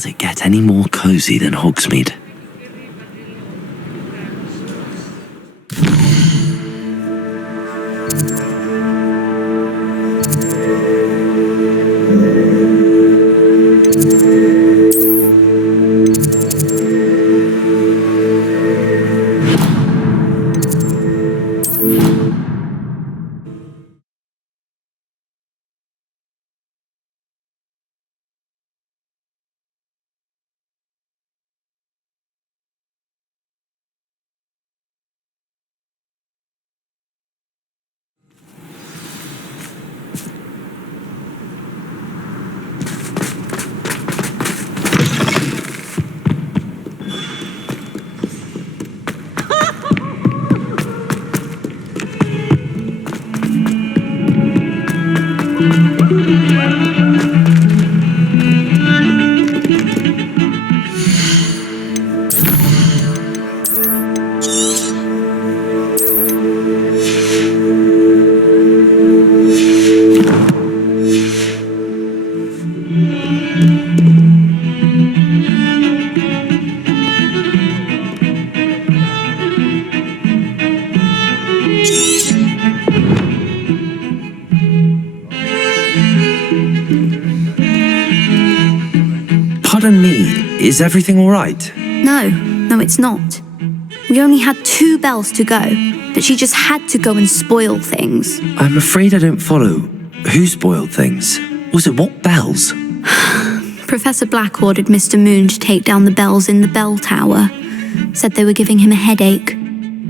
Does it get any more cosy than Hogsmeade? Pardon me, is everything all right? No, it's not. We only had 2 bells to go, but she just had to go and spoil things. I'm afraid I don't follow. Who spoiled things? Also, what bells? Professor Black ordered Mr. Moon to take down the bells in the bell tower. Said they were giving him a headache.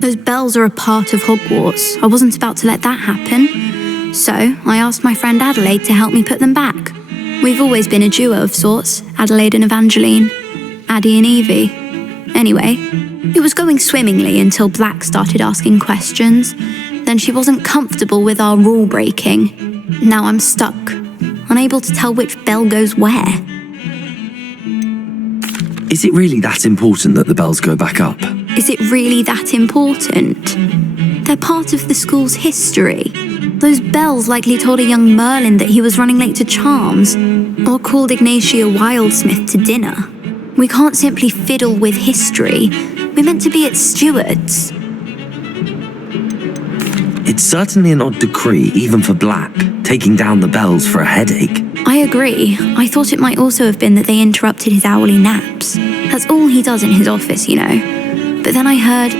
Those bells are a part of Hogwarts. I wasn't about to let that happen. So I asked my friend Adelaide to help me put them back. We've always been a duo of sorts, Adelaide and Evangeline, Addie and Evie. Anyway, it was going swimmingly until Black started asking questions. Then she wasn't comfortable with our rule breaking. Now I'm stuck, unable to tell which bell goes where. Is it really that important that the bells go back up? Is it really that important? They're part of the school's history. Those bells likely told a young Merlin that he was running late to Charms, or called Ignatia Wildsmith to dinner. We can't simply fiddle with history. We're meant to be its stewards. It's certainly an odd decree, even for Black, taking down the bells for a headache. I agree. I thought it might also have been that they interrupted his hourly naps. That's all he does in his office, you know. But then I heard...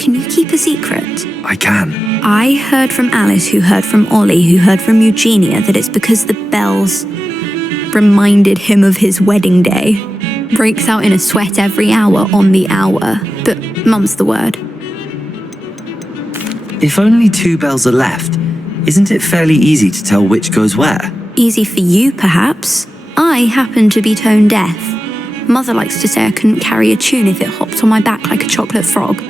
Can you keep a secret? I can. I heard from Alice, who heard from Ollie, who heard from Eugenia, that it's because the bells reminded him of his wedding day. Breaks out in a sweat every hour on the hour. But mum's the word. If only 2 bells are left, isn't it fairly easy to tell which goes where? Easy for you, perhaps. I happen to be tone deaf. Mother likes to say I couldn't carry a tune if it hopped on my back like a chocolate frog.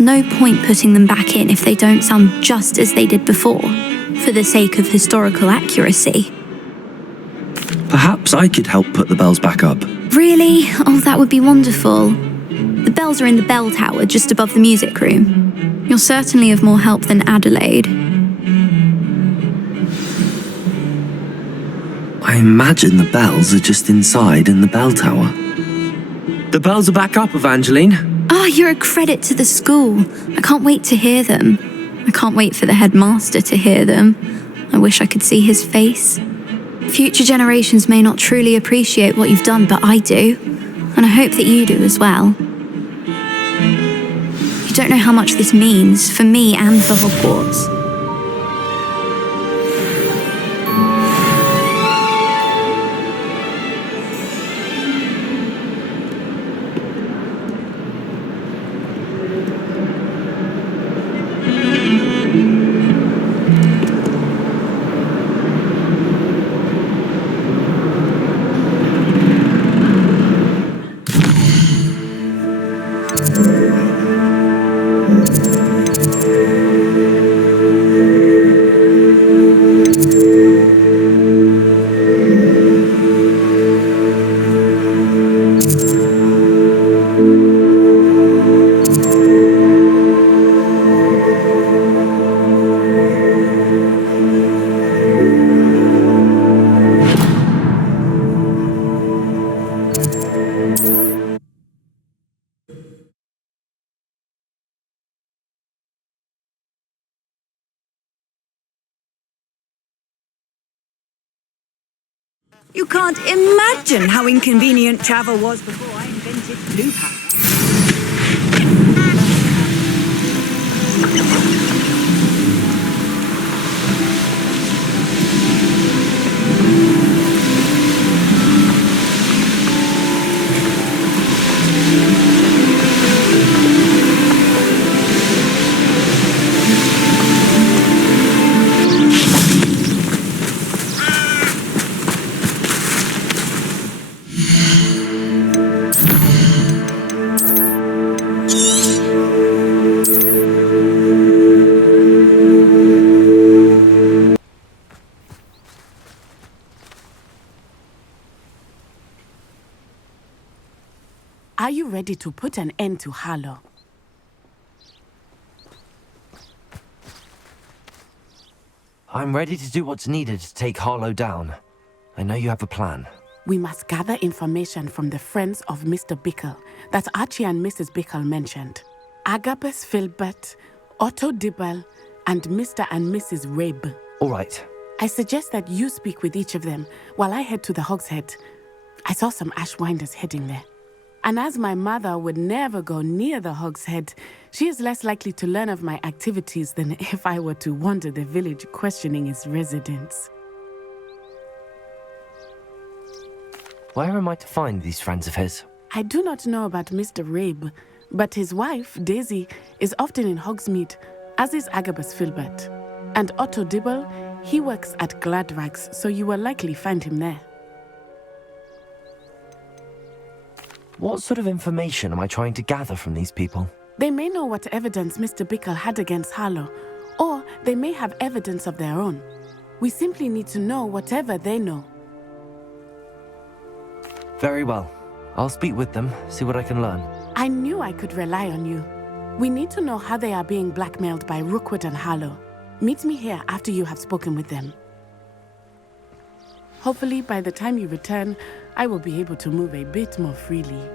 No point putting them back in if they don't sound just as they did before, for the sake of historical accuracy. Perhaps I could help put the bells back up. Really? Oh, that would be wonderful. The bells are in the bell tower just above the music room. You're certainly of more help than Adelaide. I imagine the bells are just inside in the bell tower. The bells are back up, Evangeline. You're a credit to the school. I can't wait to hear them. I can't wait for the headmaster to hear them. I wish I could see his face. Future generations may not truly appreciate what you've done, but I do. And I hope that you do as well. You don't know how much this means for me and for Hogwarts. You can't imagine how inconvenient travel was before I invented blue powder. Are you ready to put an end to Harlow? I'm ready to do what's needed to take Harlow down. I know you have a plan. We must gather information from the friends of Mr. Bickle that Archie and Mrs. Bickle mentioned. Agabus Filbert, Otto Dibble, and Mr. and Mrs. Rabe. All right. I suggest that you speak with each of them while I head to the Hogshead. I saw some Ashwinders heading there. And as my mother would never go near the Hogshead, she is less likely to learn of my activities than if I were to wander the village questioning its residents. Where am I to find these friends of his? I do not know about Mr. Rabe, but his wife, Daisy, is often in Hogsmeade, as is Agabus Filbert. And Otto Dibble, he works at Gladrags, so you will likely find him there. What sort of information am I trying to gather from these people? They may know what evidence Mr. Bickle had against Harlow, or they may have evidence of their own. We simply need to know whatever they know. Very well. I'll speak with them, see what I can learn. I knew I could rely on you. We need to know how they are being blackmailed by Rookwood and Harlow. Meet me here after you have spoken with them. Hopefully, by the time you return, I will be able to move a bit more freely.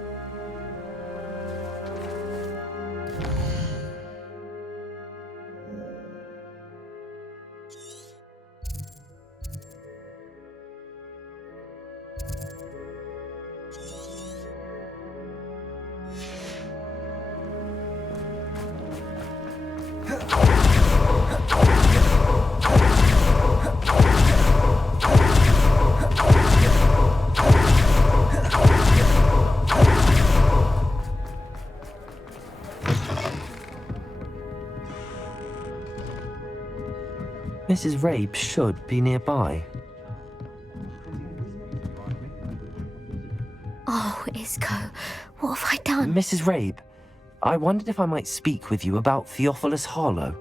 Mrs. Rabe should be nearby. Oh, Isco, what have I done? Mrs. Rabe, I wondered if I might speak with you about Theophilus Harlow.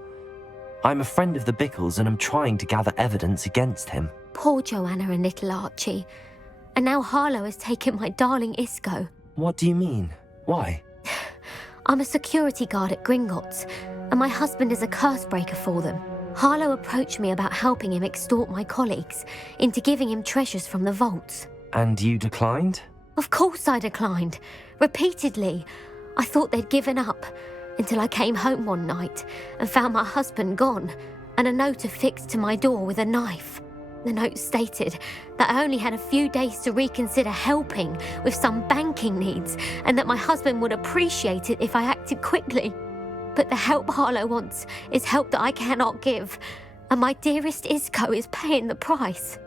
I'm a friend of the Bickles and I'm trying to gather evidence against him. Poor Joanna and little Archie. And now Harlow has taken my darling Isco. What do you mean? Why? I'm a security guard at Gringotts, and my husband is a curse breaker for them. Harlow approached me about helping him extort my colleagues into giving him treasures from the vaults. And you declined? Of course I declined. Repeatedly. I thought they'd given up, until I came home one night and found my husband gone, and a note affixed to my door with a knife. The note stated that I only had a few days to reconsider helping with some banking needs, and that my husband would appreciate it if I acted quickly. But the help Harlow wants is help that I cannot give, and my dearest Isco is paying the price.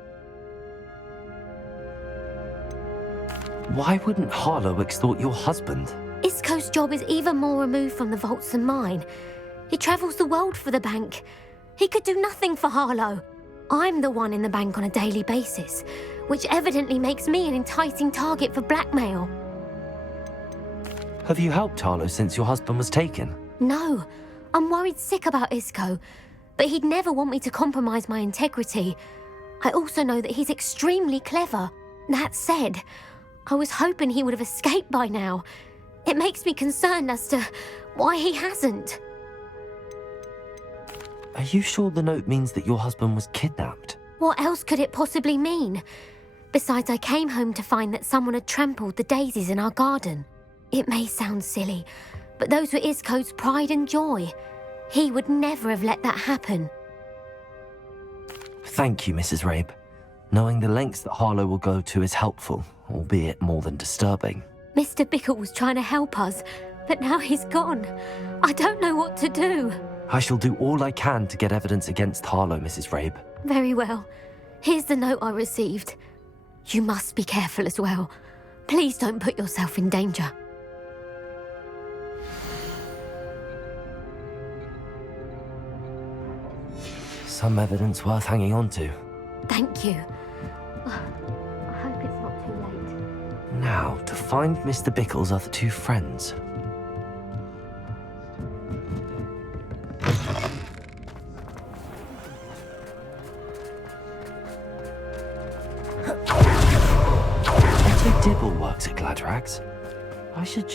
Why wouldn't Harlow extort your husband? Isco's job is even more removed from the vaults than mine. He travels the world for the bank. He could do nothing for Harlow. I'm the one in the bank on a daily basis, which evidently makes me an enticing target for blackmail. Have you helped Harlow since your husband was taken? No, I'm worried sick about Isco, but he'd never want me to compromise my integrity. I also know that he's extremely clever. That said, I was hoping he would have escaped by now. It makes me concerned as to why he hasn't. Are you sure the note means that your husband was kidnapped? What else could it possibly mean? Besides, I came home to find that someone had trampled the daisies in our garden. It may sound silly, but those were Isco's pride and joy. He would never have let that happen. Thank you, Mrs. Rabe. Knowing the lengths that Harlow will go to is helpful, albeit more than disturbing. Mr. Bickle was trying to help us, but now he's gone. I don't know what to do. I shall do all I can to get evidence against Harlow, Mrs. Rabe. Very well. Here's the note I received. You must be careful as well. Please don't put yourself in danger. Some evidence worth hanging on to. Thank you. I hope it's not too late. Now, to find Mr. Bickle's other two friends. Otto Dibble works at Gladrax. I should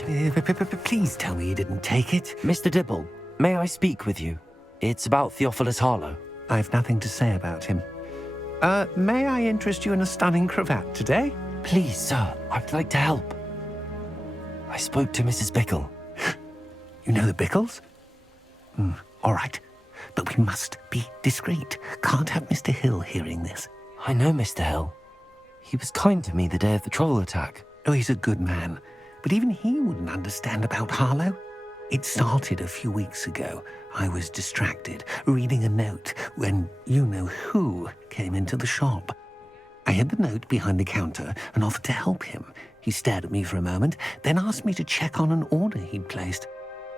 Please tell me you didn't take it. Mr. Dibble, may I speak with you? It's about Theophilus Harlow. I've nothing to say about him. May I interest you in a stunning cravat today? Please, sir, I'd like to help. I spoke to Mrs. Bickle. You know the Bickles? All right. But we must be discreet. Can't have Mr. Hill hearing this. I know Mr. Hill. He was kind to me the day of the troll attack. Oh, he's a good man. But even he wouldn't understand about Harlow. It started a few weeks ago. I was distracted, reading a note, when you-know-who came into the shop. I hid the note behind the counter and offered to help him. He stared at me for a moment, then asked me to check on an order he'd placed.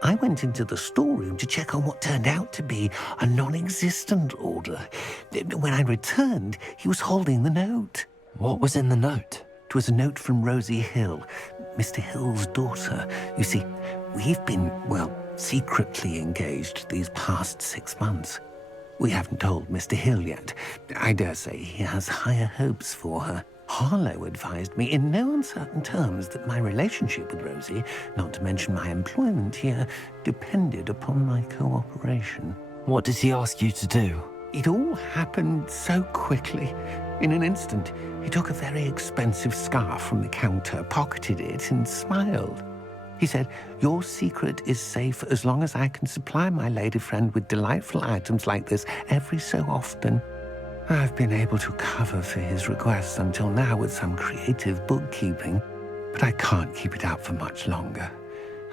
I went into the storeroom to check on what turned out to be a non-existent order. When I returned, he was holding the note. What was in the note? It was a note from Rosie Hill, Mr. Hill's daughter. You see, we've been, secretly engaged these past 6 months. We haven't told Mr. Hill yet. I dare say he has higher hopes for her. Harlow advised me in no uncertain terms that my relationship with Rosie, not to mention my employment here, depended upon my cooperation. What does he ask you to do? It all happened so quickly. In an instant, he took a very expensive scarf from the counter, pocketed it, and smiled. He said, "Your secret is safe as long as I can supply my lady friend with delightful items like this every so often." I've been able to cover for his requests until now with some creative bookkeeping, but I can't keep it up for much longer.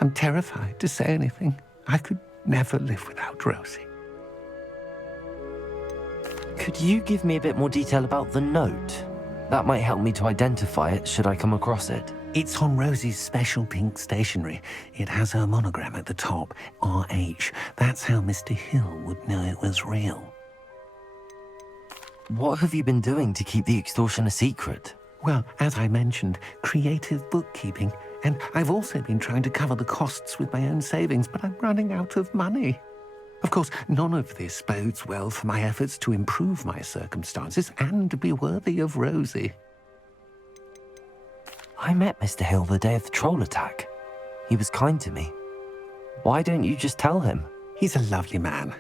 I'm terrified to say anything. I could never live without Rosie. Could you give me a bit more detail about the note? That might help me to identify it should I come across it. It's on Rosie's special pink stationery. It has her monogram at the top, RH. That's how Mr. Hill would know it was real. What have you been doing to keep the extortion a secret? Well, as I mentioned, creative bookkeeping. And I've also been trying to cover the costs with my own savings, but I'm running out of money. Of course, none of this bodes well for my efforts to improve my circumstances and to be worthy of Rosie. I met Mr. Hill the day of the troll attack. He was kind to me. Why don't you just tell him? He's a lovely man.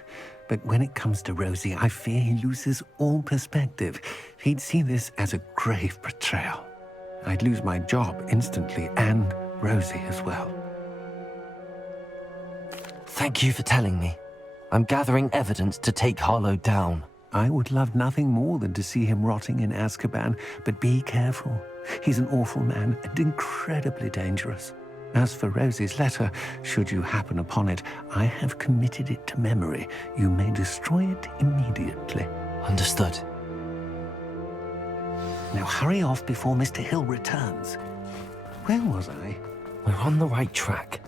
But when it comes to Rosie, I fear he loses all perspective. He'd see this as a grave betrayal. I'd lose my job instantly, and Rosie as well. Thank you for telling me. I'm gathering evidence to take Harlow down. I would love nothing more than to see him rotting in Azkaban, but be careful. He's an awful man and incredibly dangerous. As for Rosie's letter, should you happen upon it, I have committed it to memory. You may destroy it immediately. Understood. Now hurry off before Mr. Hill returns. Where was I? We're on the right track.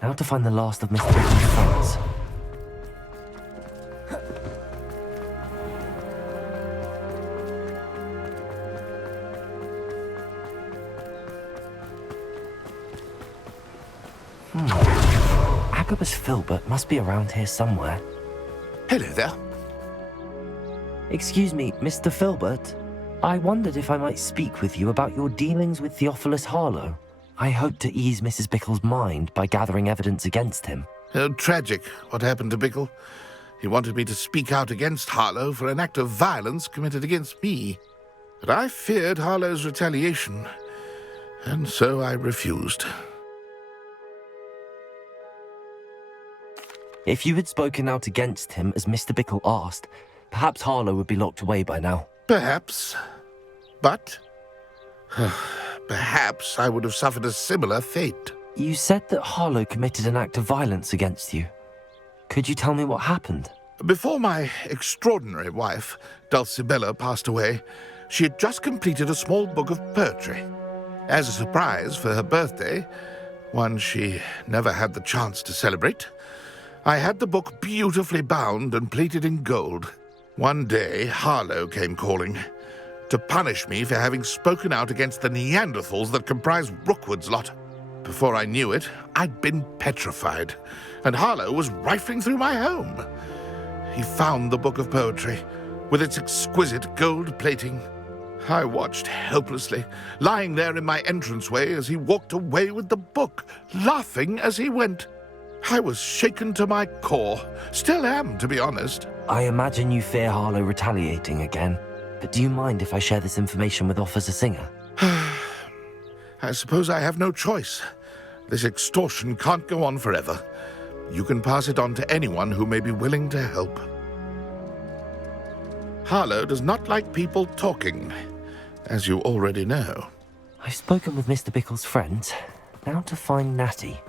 Now to find the last of Mr. Bickle's friends. Agabus Filbert must be around here somewhere. Hello there. Excuse me, Mr. Filbert. I wondered if I might speak with you about your dealings with Theophilus Harlow. I hope to ease Mrs. Bickle's mind by gathering evidence against him. Oh, tragic what happened to Bickle. He wanted me to speak out against Harlow for an act of violence committed against me. But I feared Harlow's retaliation, and so I refused. If you had spoken out against him as Mr. Bickle asked, perhaps Harlow would be locked away by now. Perhaps, But perhaps I would have suffered a similar fate. You said that Harlow committed an act of violence against you. Could you tell me what happened? Before my extraordinary wife, Dulcibella, passed away, she had just completed a small book of poetry. As a surprise for her birthday, one she never had the chance to celebrate, I had the book beautifully bound and plated in gold. One day, Harlow came calling to punish me for having spoken out against the Neanderthals that comprise Rookwood's lot. Before I knew it, I'd been petrified, and Harlow was rifling through my home. He found the book of poetry, with its exquisite gold plating. I watched helplessly, lying there in my entranceway as he walked away with the book, laughing as he went. I was shaken to my core. Still am, to be honest. I imagine you fear Harlow retaliating again, but do you mind if I share this information with Officer Singer? I suppose I have no choice. This extortion can't go on forever. You can pass it on to anyone who may be willing to help. Harlow does not like people talking, as you already know. I've spoken with Mr. Bickle's friends. Now to find Natty.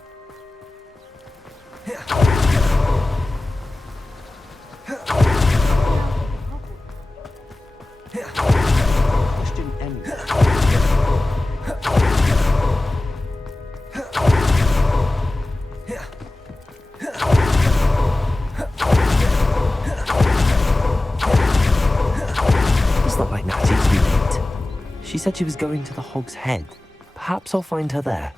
It's not like Natty to be late. She said she was going to the Hog's Head. Perhaps I'll find her there.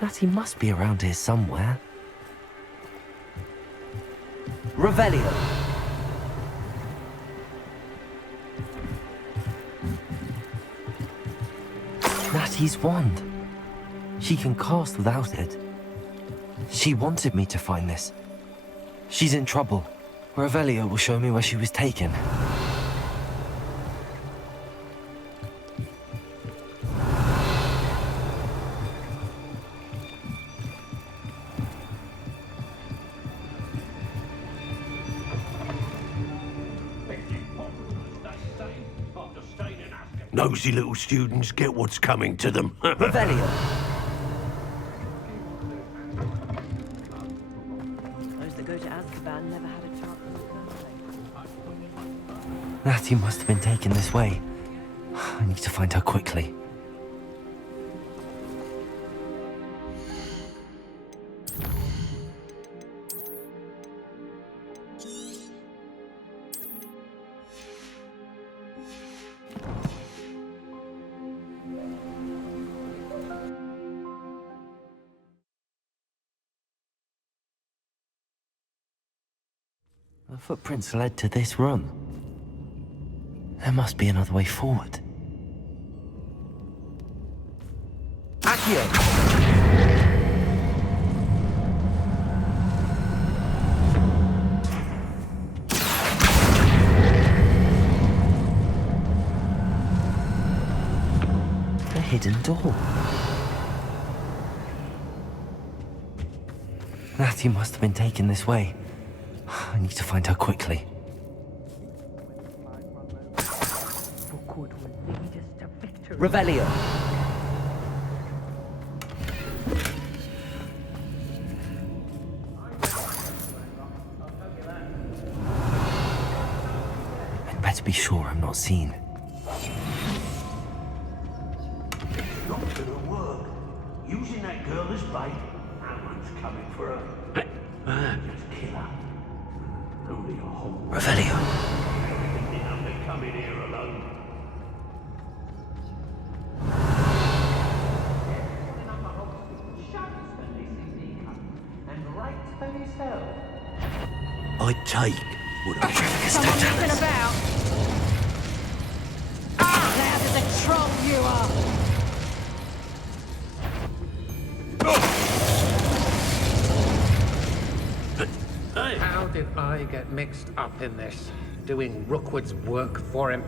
Natty must be around here somewhere. Revelio! Natty's wand. She can cast without it. She wanted me to find this. She's in trouble. Revelio will show me where she was taken. Nosy little students get what's coming to them. Revelio! Those that go to Azkaban never had a chance in the first place. Natty must have been taken this way. I need to find her quickly. The footprints led to this room. There must be another way forward. Accio! A hidden door. Natty must have been taken this way. I need to find her quickly. Revelio! I'd better be sure I'm not seen. It's not gonna work. Using that girl as bait, no one's coming for her. Just kill her. Only a whole Revelio! I'm coming here alone. I take what I Someone messing about. Loud as a troll you are. How did I I get mixed up in this, doing Rookwood's work for him.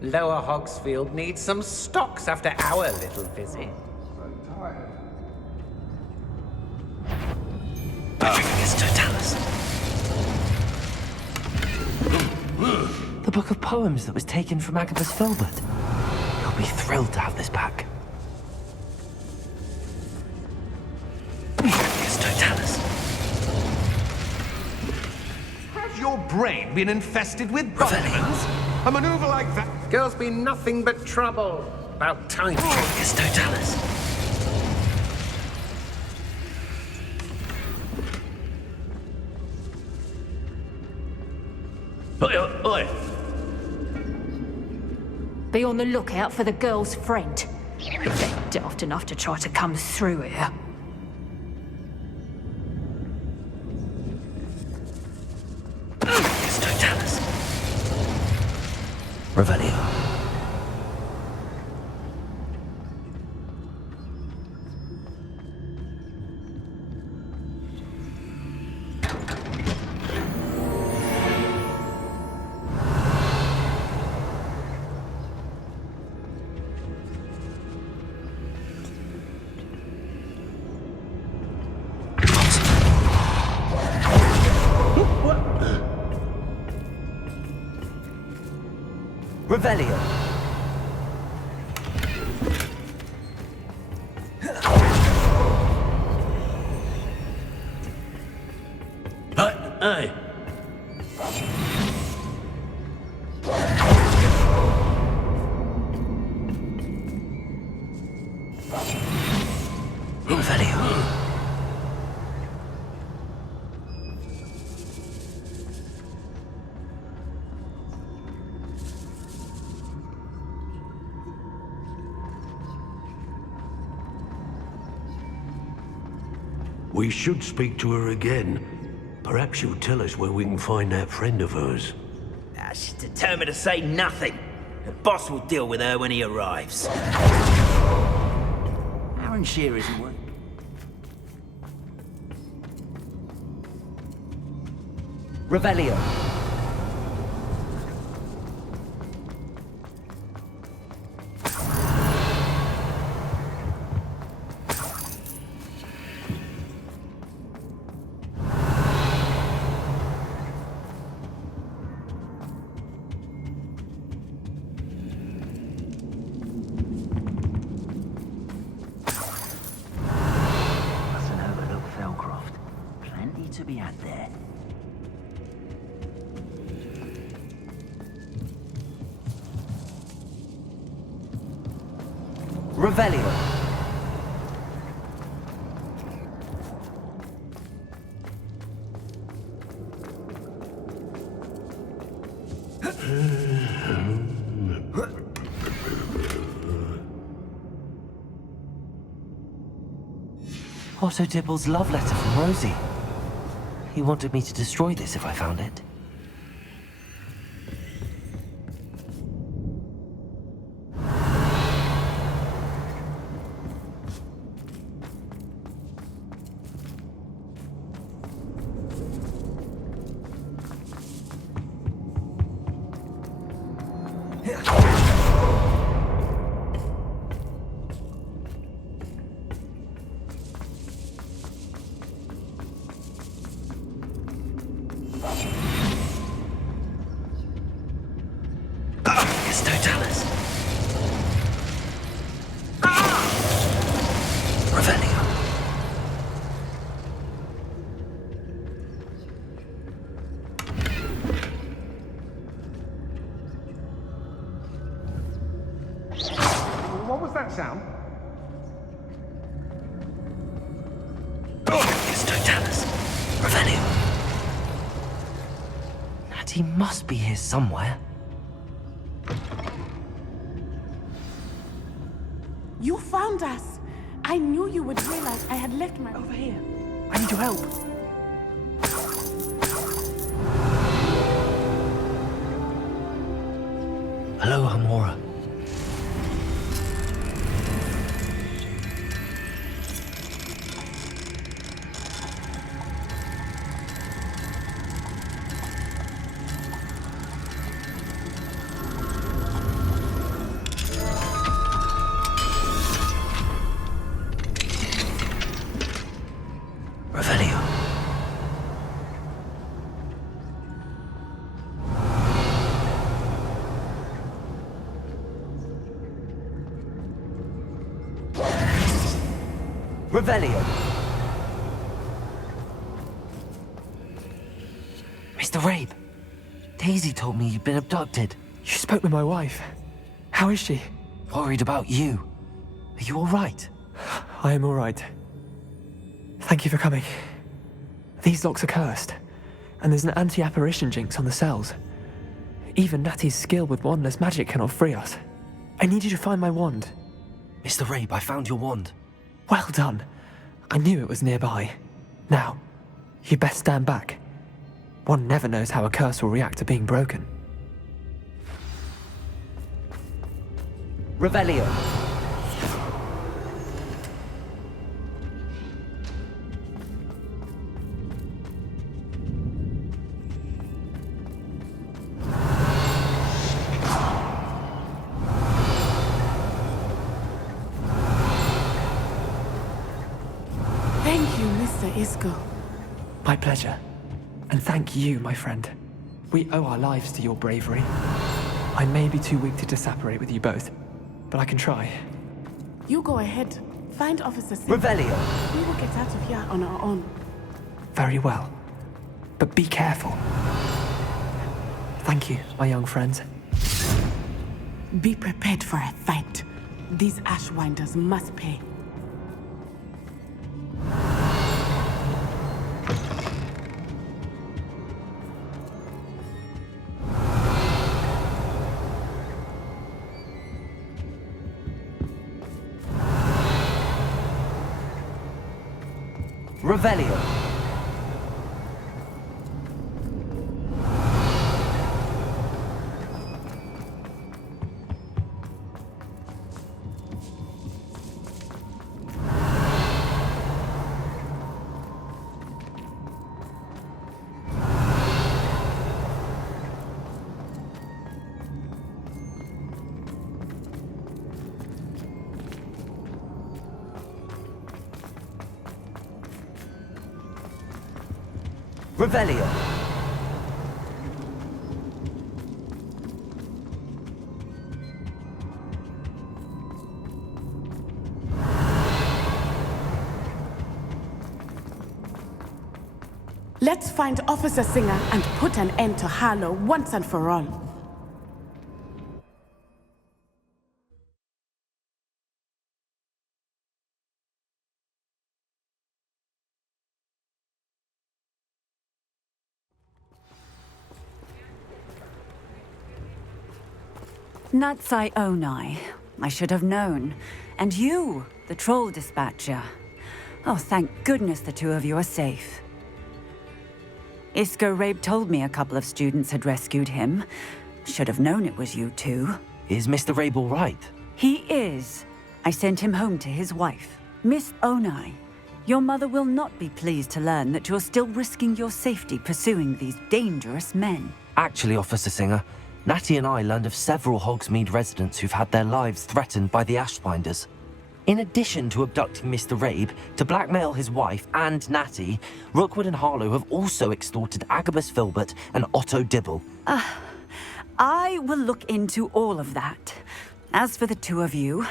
Lower Hogsfield needs some stocks after our little visit. Patricius Totalis. The book of poems that was taken from Agabus Filbert. He'll be thrilled to have this back. Patricius Totalis. Has your brain been infested with violence? A maneuver like that? Girls be nothing but trouble. About time. Patricius Totalis. Oi! Be on the lookout for the girl's friend. If they're daft enough to try to come through here. Patricius Totalis. Revelio. Revelio. Hey! Revelio. We should speak to her again. Perhaps she'll tell us where we can find that friend of hers. She's determined to say nothing. The boss will deal with her when he arrives. Aaron Shear isn't one. Revelio. Mustn't overlook Felcroft. Plenty to be had there. Revelio. Otto Dibble's love letter from Rosie. He wanted me to destroy this if I found it. Patricius Totalis. Revelio. What was that sound? Patricius Totalis. Revelio. And he must be here somewhere. You found us. I knew you would realize I had left my... Over here. I need your help. Hello, Amora. Revelio! Mr. Rabe, Daisy told me you'd been abducted. You spoke with my wife. How is she? Worried about you. Are you alright? I am alright. Thank you for coming. These locks are cursed, and there's an anti-apparition jinx on the cells. Even Natty's skill with wandless magic cannot free us. I need you to find my wand. Mr. Rabe, I found your wand. Well done. I knew it was nearby. Now, you best stand back. One never knows how a curse will react to being broken. Revelio! Thank you, Mr. Isco. My pleasure. And thank you, my friend. We owe our lives to your bravery. I may be too weak to disapparate with you both, but I can try. You go ahead. Find Officer Singer. Revelio! We will get out of here on our own. Very well. But be careful. Thank you, my young friends. Be prepared for a fight. These Ashwinders must pay. Revelio! Revelio! Let's find Officer Singer and put an end to Harlow once and for all. Natsai Onai. I should have known. And you, the troll dispatcher. Oh, thank goodness the two of you are safe. Isco Rabe told me a couple of students had rescued him. Should have known it was you two. Is Mr. Rabe all right? He is. I sent him home to his wife. Miss Onai, your mother will not be pleased to learn that you're still risking your safety pursuing these dangerous men. Actually, Officer Singer, Natty and I learned of several Hogsmeade residents who've had their lives threatened by the Ashwinders. In addition to abducting Mr. Rabe to blackmail his wife and Natty, Rookwood and Harlow have also extorted Agabus Filbert and Otto Dibble. I will look into all of that. As for the two of you,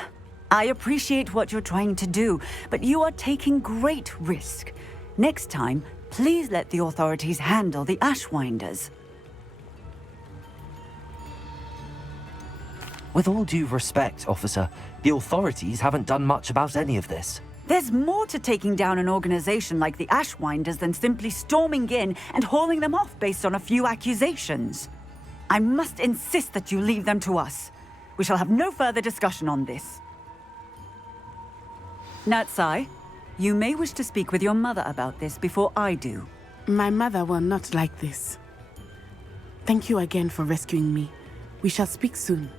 I appreciate what you're trying to do, but you are taking great risk. Next time, please let the authorities handle the Ashwinders. With all due respect, officer, the authorities haven't done much about any of this. There's more to taking down an organization like the Ashwinders than simply storming in and hauling them off based on a few accusations. I must insist that you leave them to us. We shall have no further discussion on this. Natsai, you may wish to speak with your mother about this before I do. My mother will not like this. Thank you again for rescuing me. We shall speak soon.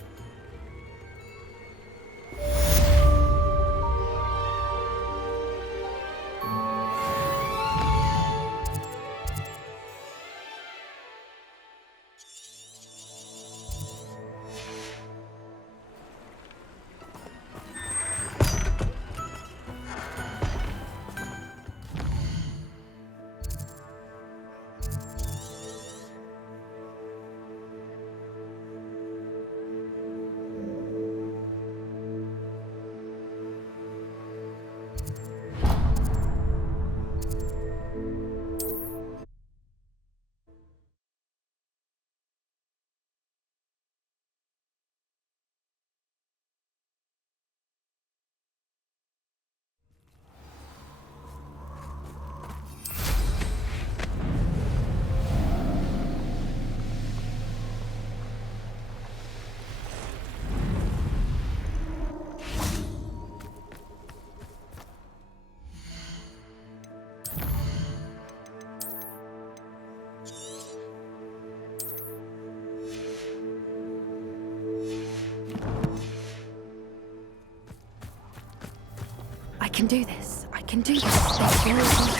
can do this. I can do this. They will help.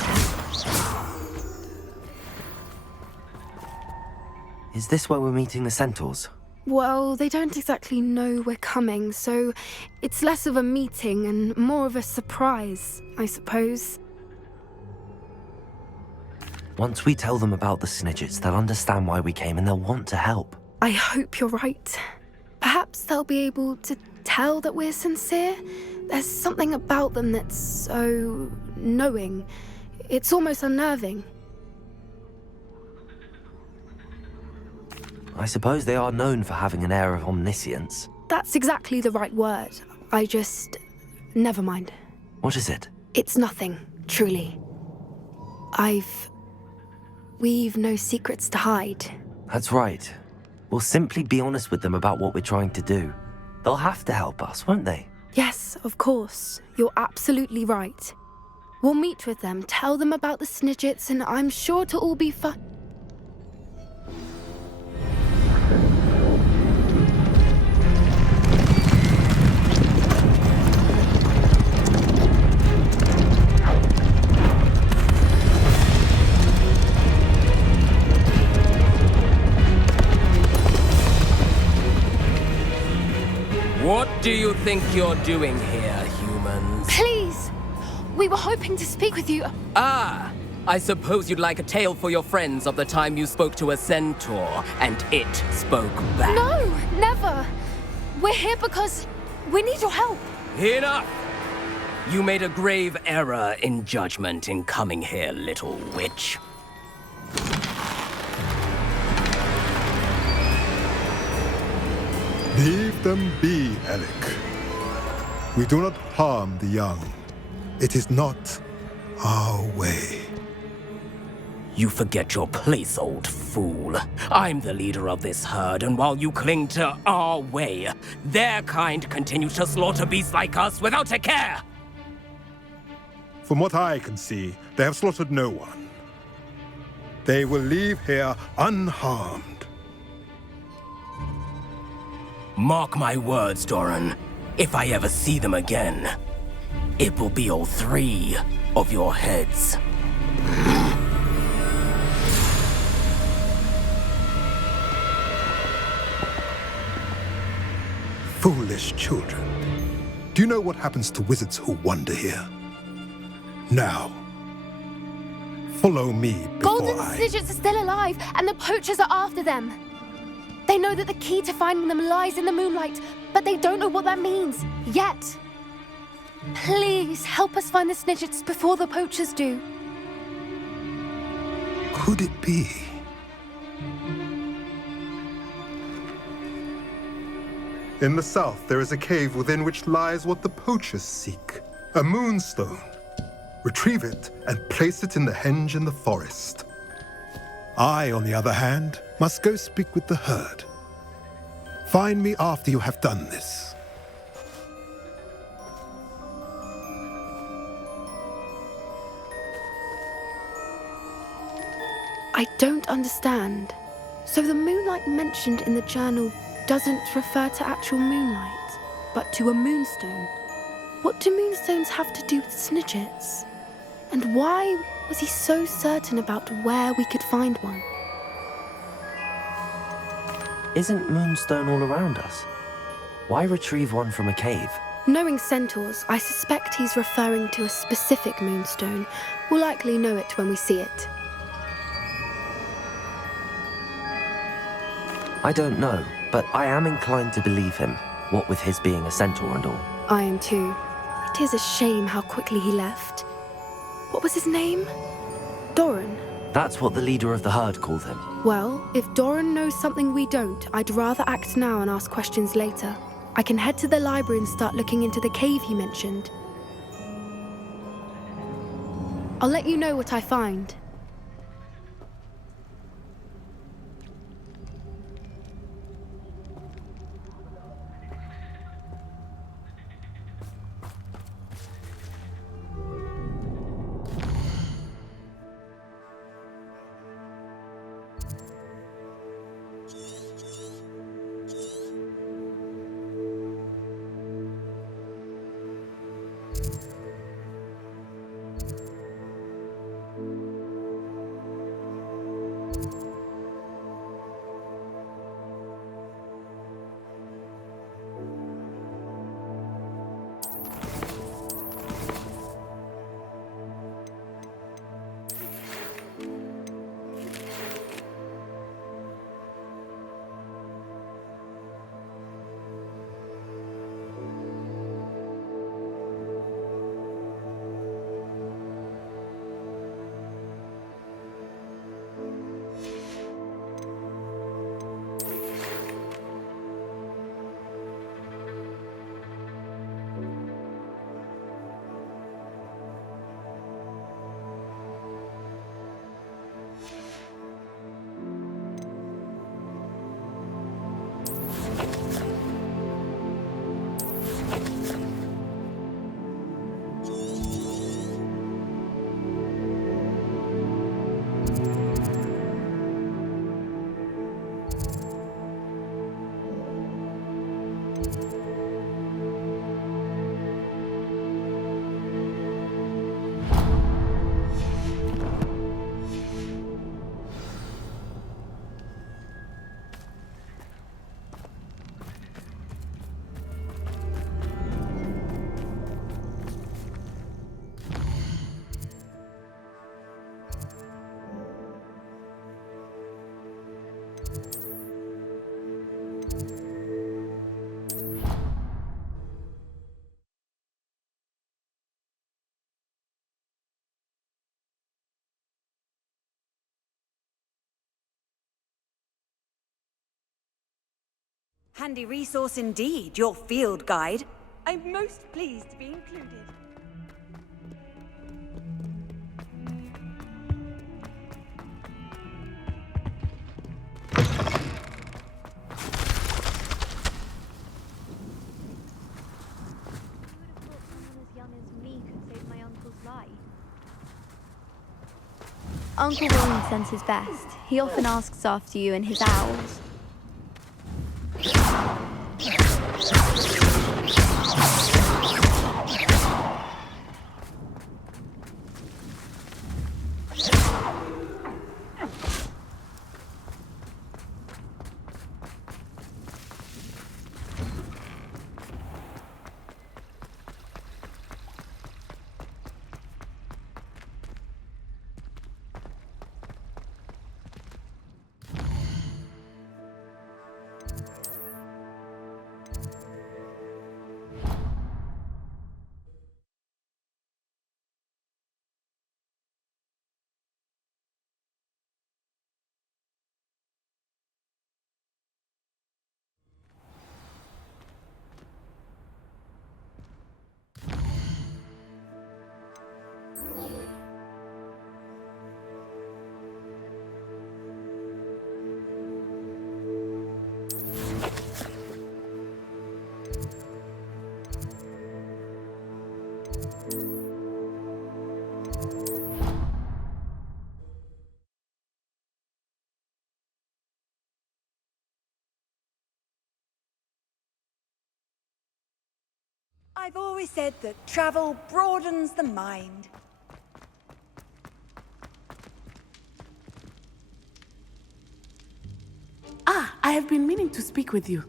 Is this where we're meeting the centaurs? Well, they don't exactly know we're coming, so it's less of a meeting and more of a surprise, I suppose. Once we tell them about the Snidgets, they'll understand why we came and they'll want to help. I hope you're right. Perhaps they'll be able to tell that we're sincere. There's something about them that's so knowing. It's almost unnerving. I suppose they are known for having an air of omniscience. That's exactly the right word. Never mind. What is it? It's nothing, truly. We've no secrets to hide. That's right. We'll simply be honest with them about what we're trying to do. They'll have to help us, won't they? Yes, of course. You're absolutely right. We'll meet with them, tell them about the Snidgets, and I'm sure it'll all be fun. What do you think you're doing here, humans? Please! We were hoping to speak with you. Ah! I suppose you'd like a tale for your friends of the time you spoke to a centaur, and it spoke back. No, never! We're here because we need your help. Enough! You made a grave error in judgment in coming here, little witch. Leave them be, Alec. We do not harm the young. It is not our way. You forget your place, old fool. I'm the leader of this herd, and while you cling to our way, their kind continue to slaughter beasts like us without a care! From what I can see, they have slaughtered no one. They will leave here unharmed. Mark my words, Doran. If I ever see them again, it will be all 3 of your heads. Foolish children. Do you know what happens to wizards who wander here? Now, follow me before Golden Snidgets are still alive, and the poachers are after them. They know that the key to finding them lies in the moonlight, but they don't know what that means, yet. Please, help us find the Snidgets before the poachers do. Could it be? In the south, there is a cave within which lies what the poachers seek. A moonstone. Retrieve it and place it in the henge in the forest. I, on the other hand, must go speak with the herd. Find me after you have done this. I don't understand. So the moonlight mentioned in the journal doesn't refer to actual moonlight, but to a moonstone. What do moonstones have to do with Snidgets? And why was he so certain about where we could find one? Isn't Moonstone all around us? Why retrieve one from a cave? Knowing centaurs, I suspect he's referring to a specific moonstone. We'll likely know it when we see it. I don't know, but I am inclined to believe him, what with his being a centaur and all. I am too. It is a shame how quickly he left. What was his name? Doran. That's what the leader of the herd called him. Well, if Doran knows something we don't, I'd rather act now and ask questions later. I can head to the library and start looking into the cave he mentioned. I'll let you know what I find. Handy resource indeed, your field guide. I'm most pleased to be included. Uncle William sends his best. He often asks after you and his owls. I've always said that travel broadens the mind. Ah, I have been meaning to speak with you.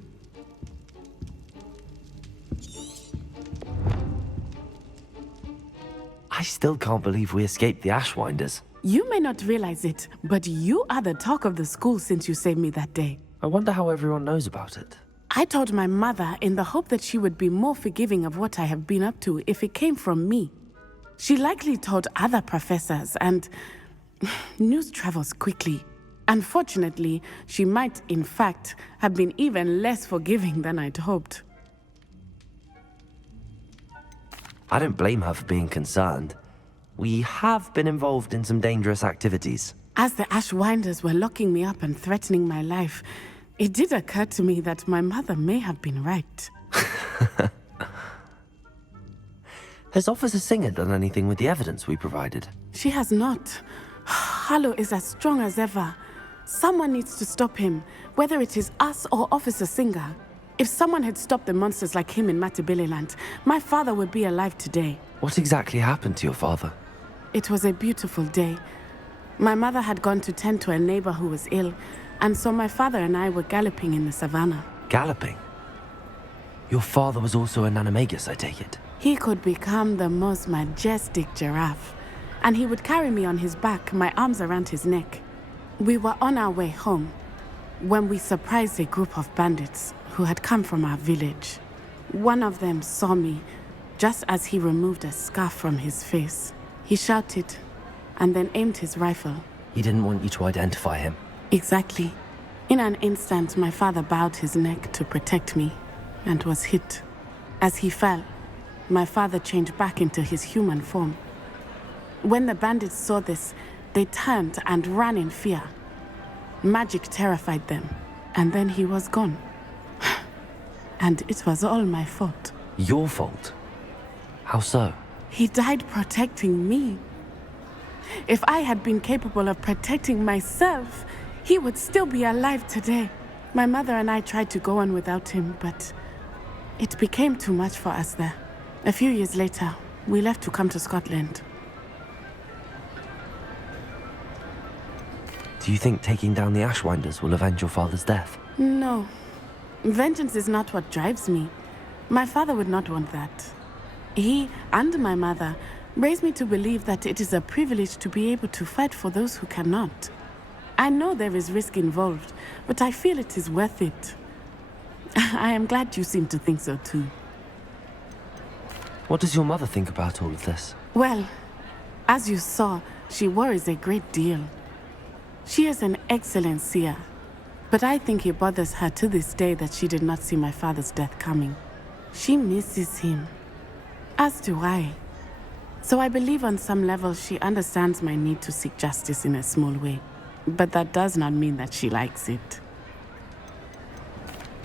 I still can't believe we escaped the Ashwinders. You may not realize it, but you are the talk of the school since you saved me that day. I wonder how everyone knows about it. I told my mother in the hope that she would be more forgiving of what I have been up to if it came from me. She likely told other professors, and news travels quickly. Unfortunately, she might, in fact, have been even less forgiving than I'd hoped. I don't blame her for being concerned. We have been involved in some dangerous activities. As the Ashwinders were locking me up and threatening my life, it did occur to me that my mother may have been right. Has Officer Singer done anything with the evidence we provided? She has not. Harlow is as strong as ever. Someone needs to stop him, whether it is us or Officer Singer. If someone had stopped the monsters like him in Matabeleland, my father would be alive today. What exactly happened to your father? It was a beautiful day. My mother had gone to tend to a neighbor who was ill, and so my father and I were galloping in the savannah. Galloping? Your father was also an animagus, I take it? He could become the most majestic giraffe, and he would carry me on his back, my arms around his neck. We were on our way home when we surprised a group of bandits who had come from our village. One of them saw me just as he removed a scarf from his face. He shouted and then aimed his rifle. He didn't want you to identify him. Exactly. In an instant, my father bowed his neck to protect me and was hit. As he fell, my father changed back into his human form. When the bandits saw this, they turned and ran in fear. Magic terrified them, and then he was gone. And it was all my fault. Your fault? How so? He died protecting me. If I had been capable of protecting myself, he would still be alive today. My mother and I tried to go on without him, but it became too much for us there. A few years later, we left to come to Scotland. Do you think taking down the Ashwinders will avenge your father's death? No. Vengeance is not what drives me. My father would not want that. He and my mother raised me to believe that it is a privilege to be able to fight for those who cannot. I know there is risk involved, but I feel it is worth it. I am glad you seem to think so too. What does your mother think about all of this? Well, as you saw, she worries a great deal. She is an excellent seer, but I think it bothers her to this day that she did not see my father's death coming. She misses him, as do I. So I believe on some level she understands my need to seek justice in a small way, but that does not mean that she likes it.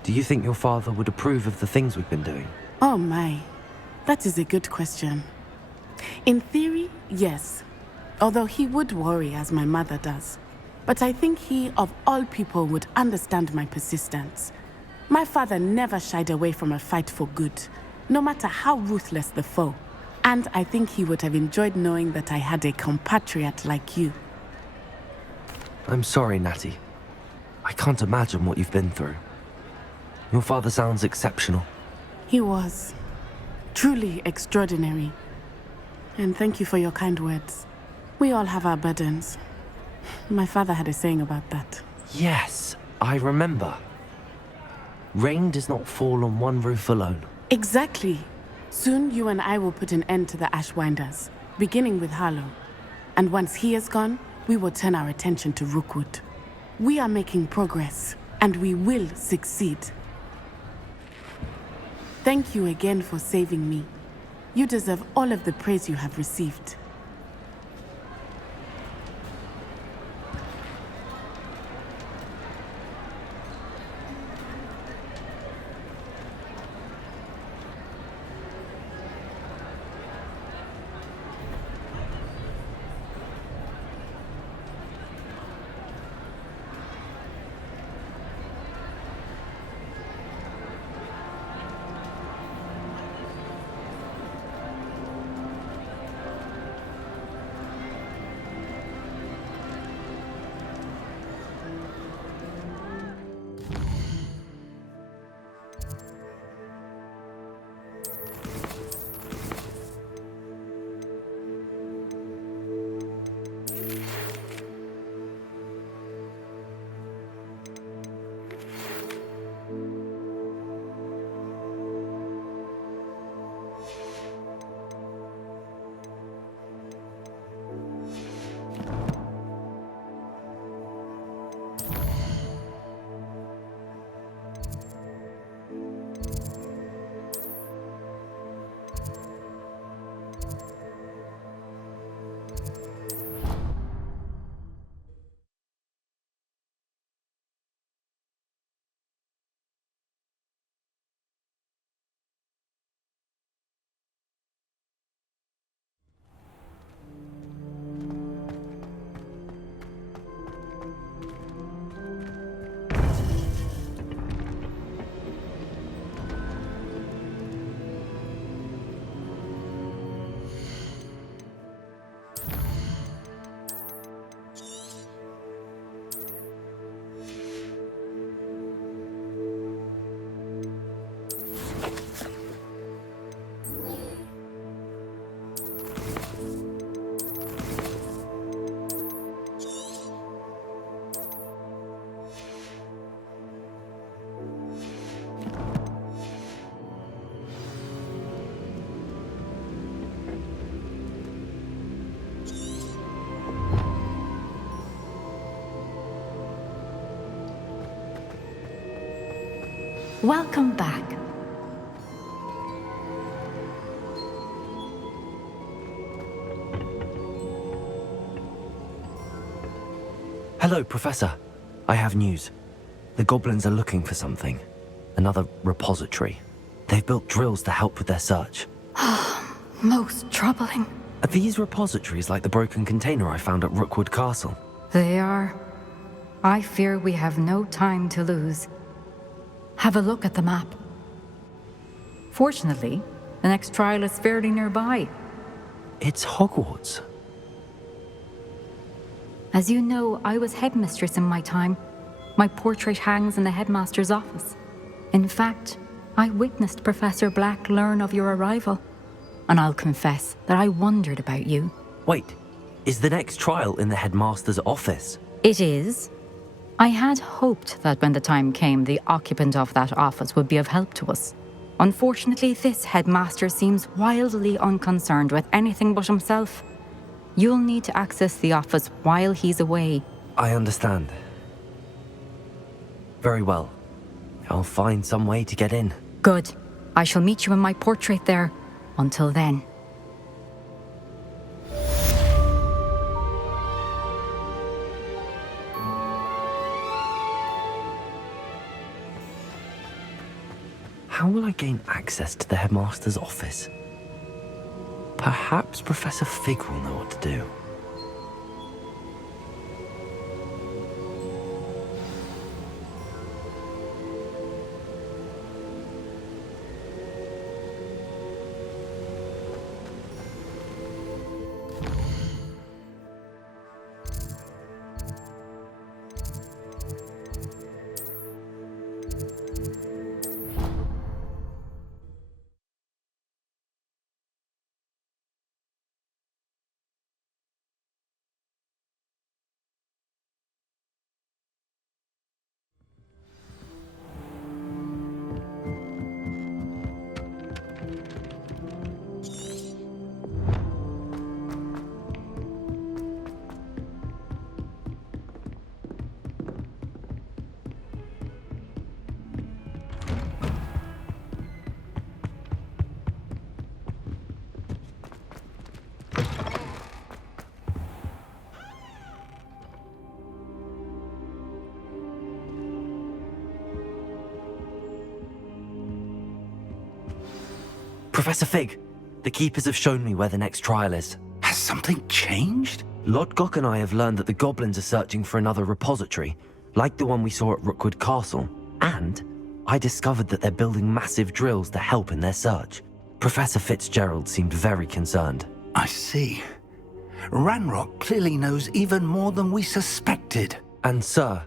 Do you think your father would approve of the things we've been doing? Oh my, that is a good question. In theory, yes, although he would worry as my mother does. But I think he, of all people, would understand my persistence. My father never shied away from a fight for good, no matter how ruthless the foe. And I think he would have enjoyed knowing that I had a compatriot like you. I'm sorry, Natty. I can't imagine what you've been through. Your father sounds exceptional. He was. Truly extraordinary. And thank you for your kind words. We all have our burdens. My father had a saying about that. Yes, I remember. Rain does not fall on one roof alone. Exactly. Soon you and I will put an end to the Ashwinders, beginning with Harlow. And once he is gone, we will turn our attention to Rookwood. We are making progress, and we will succeed. Thank you again for saving me. You deserve all of the praise you have received. Welcome back. Hello, Professor. I have news. The goblins are looking for something. Another repository. They've built drills to help with their search. Most troubling. Are these repositories like the broken container I found at Rookwood Castle? They are. I fear we have no time to lose. Have a look at the map. Fortunately, the next trial is fairly nearby. It's Hogwarts. As you know, I was headmistress in my time. My portrait hangs in the headmaster's office. In fact, I witnessed Professor Black learn of your arrival. And I'll confess that I wondered about you. Wait, is the next trial in the headmaster's office? It is. I had hoped that when the time came, the occupant of that office would be of help to us. Unfortunately, this headmaster seems wildly unconcerned with anything but himself. You'll need to access the office while he's away. I understand. Very well. I'll find some way to get in. Good. I shall meet you in my portrait there. Until then. How will I gain access to the headmaster's office? Perhaps Professor Fig will know what to do. Professor Fig, the Keepers have shown me where the next trial is. Has something changed? Lodgok and I have learned that the goblins are searching for another repository, like the one we saw at Rookwood Castle. And I discovered that they're building massive drills to help in their search. Professor Fitzgerald seemed very concerned. I see. Ranrock clearly knows even more than we suspected. And sir,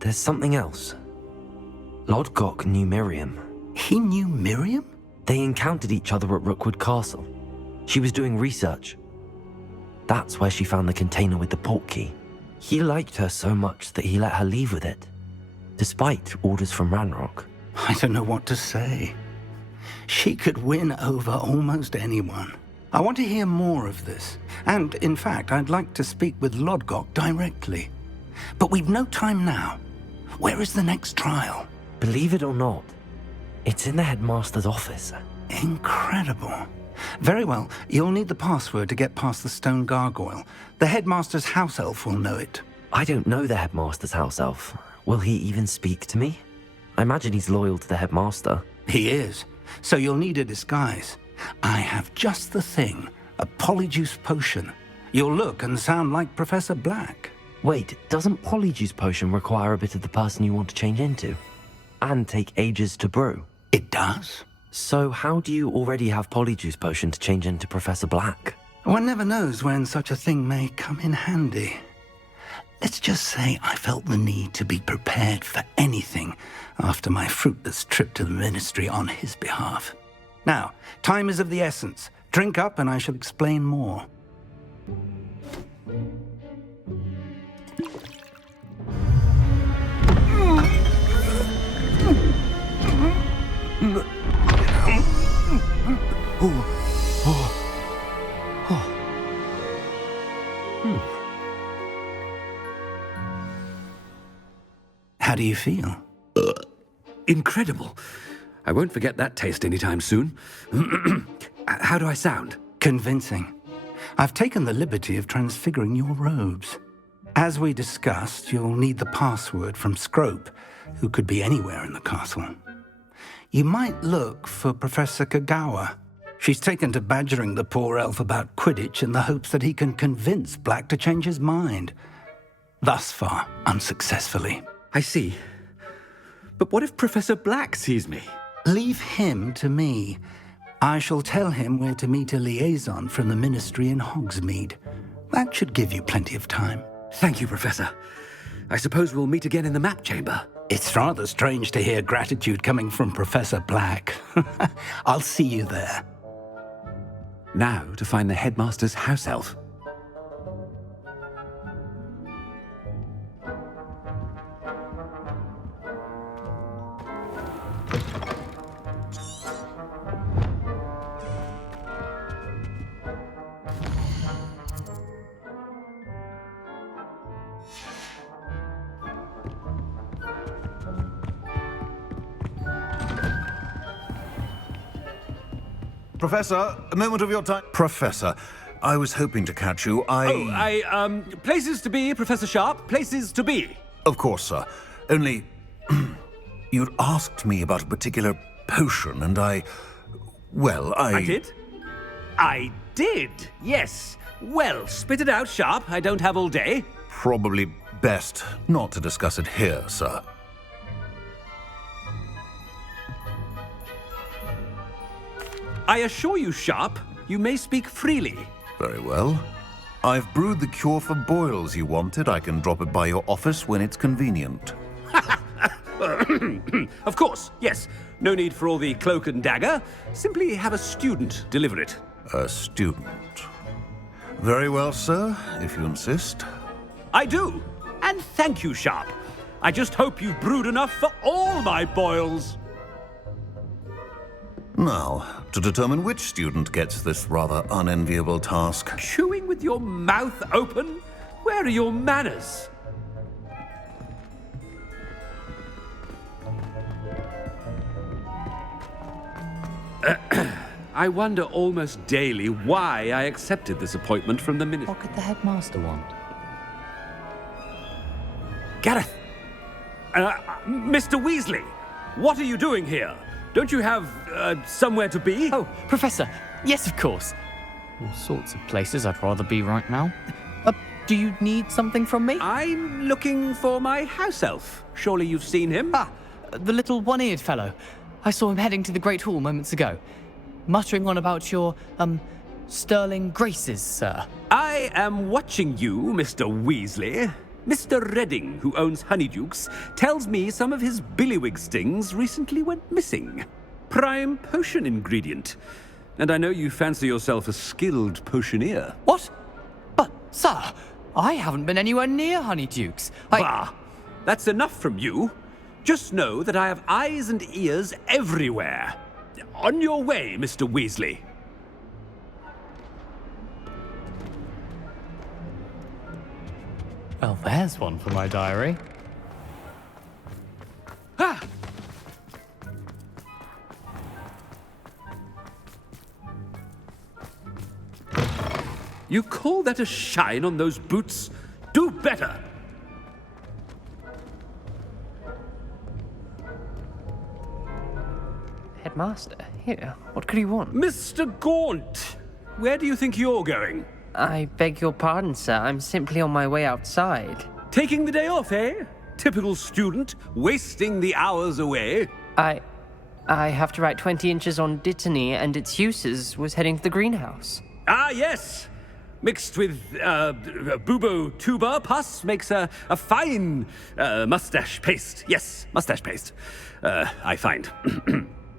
there's something else. Lodgok knew Miriam. He knew Miriam? They encountered each other at Rookwood Castle. She was doing research. That's where she found the container with the port key. He liked her so much that he let her leave with it, despite orders from Ranrock. I don't know what to say. She could win over almost anyone. I want to hear more of this. And, in fact, I'd like to speak with Lodgok directly. But we've no time now. Where is the next trial? Believe it or not, it's in the headmaster's office. Incredible. Very well, you'll need the password to get past the stone gargoyle. The headmaster's house elf will know it. I don't know the headmaster's house elf. Will he even speak to me? I imagine he's loyal to the headmaster. He is. So you'll need a disguise. I have just the thing. A polyjuice potion. You'll look and sound like Professor Black. Wait, doesn't polyjuice potion require a bit of the person you want to change into? And take ages to brew? It does. So how do you already have polyjuice potion to change into Professor Black? One never knows when such a thing may come in handy. Let's just say I felt the need to be prepared for anything after my fruitless trip to the ministry on his behalf. Now, time is of the essence. Drink up and I shall explain more. How do you feel? Incredible. I won't forget that taste anytime soon. How do I sound? Convincing. I've taken the liberty of transfiguring your robes. As we discussed, you'll need the password from Scrope, who could be anywhere in the castle. You might look for Professor Kagawa. She's taken to badgering the poor elf about Quidditch in the hopes that he can convince Black to change his mind. Thus far, unsuccessfully. I see. But what if Professor Black sees me? Leave him to me. I shall tell him where to meet a liaison from the ministry in Hogsmeade. That should give you plenty of time. Thank you, Professor. I suppose we'll meet again in the map chamber. It's rather strange to hear gratitude coming from Professor Black. I'll see you there. Now to find the headmaster's house elf. Professor, a moment of your time. Professor, I was hoping to catch you. Places to be, Professor Sharp. Places to be. Of course, sir. Only, you'd asked me about a particular potion, and I did? I did, yes. Well, spit it out, Sharp. I don't have all day. Probably best not to discuss it here, sir. I assure you, Sharp, you may speak freely. Very well. I've brewed the cure for boils you wanted. I can drop it by your office when it's convenient. Of course, yes. No need for all the cloak and dagger. Simply have a student deliver it. A student. Very well, sir, if you insist. I do. And thank you, Sharp. I just hope you've brewed enough for all my boils. Now, to determine which student gets this rather unenviable task. Chewing with your mouth open? Where are your manners? I wonder almost daily why I accepted this appointment from the minister. What could the headmaster want? Gareth! Mr. Weasley! What are you doing here? Don't you have, somewhere to be? Oh, Professor! Yes, of course! All sorts of places I'd rather be right now. Do you need something from me? I'm looking for my house elf. Surely you've seen him? Ah, the little one-eared fellow. I saw him heading to the Great Hall moments ago. Muttering on about your, sterling graces, sir. I am watching you, Mr. Weasley. Mr. Redding, who owns Honeydukes, tells me some of his billywig stings recently went missing. Prime potion ingredient. And I know you fancy yourself a skilled potioneer. What? But, sir, I haven't been anywhere near Honeydukes. Bah! That's enough from you. Just know that I have eyes and ears everywhere. On your way, Mr. Weasley. Well, there's one for my diary. Ah! You call that a shine on those boots? Do better! Headmaster, here. What could he want? Mr. Gaunt! Where do you think you're going? I beg your pardon, sir. I'm simply on my way outside. Taking the day off, eh? Typical student, wasting the hours away. I have to write 20 inches on Dittany and its uses. Was heading to the greenhouse. Ah, yes! Mixed with, bubo tuber pus makes a fine, mustache paste. Yes, mustache paste. I find.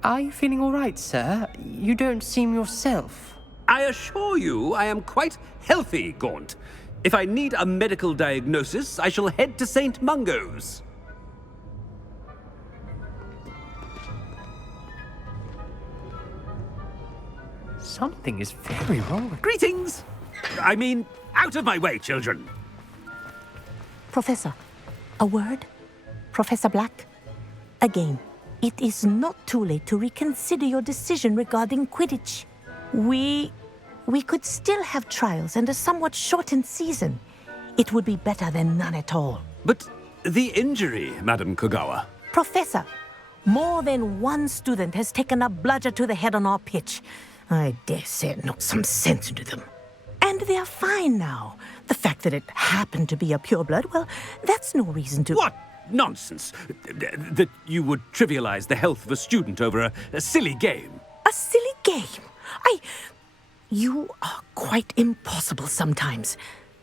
Are you feeling all right, sir? You don't seem yourself. I assure you I am quite healthy, Gaunt. If I need a medical diagnosis, I shall head to St. Mungo's. Something is very wrong. Greetings! I mean, out of my way, children. Professor, a word? Professor Black? Again, it is not too late to reconsider your decision regarding Quidditch. We could still have trials and a somewhat shortened season. It would be better than none at all. But the injury, Madam Kogawa. Professor, more than one student has taken a bludger to the head on our pitch. I dare say it knocked some sense into them. And they're fine now. The fact that it happened to be a pureblood, well, that's no reason to... What nonsense! That you would trivialize the health of a student over a silly game. A silly game? You are quite impossible sometimes.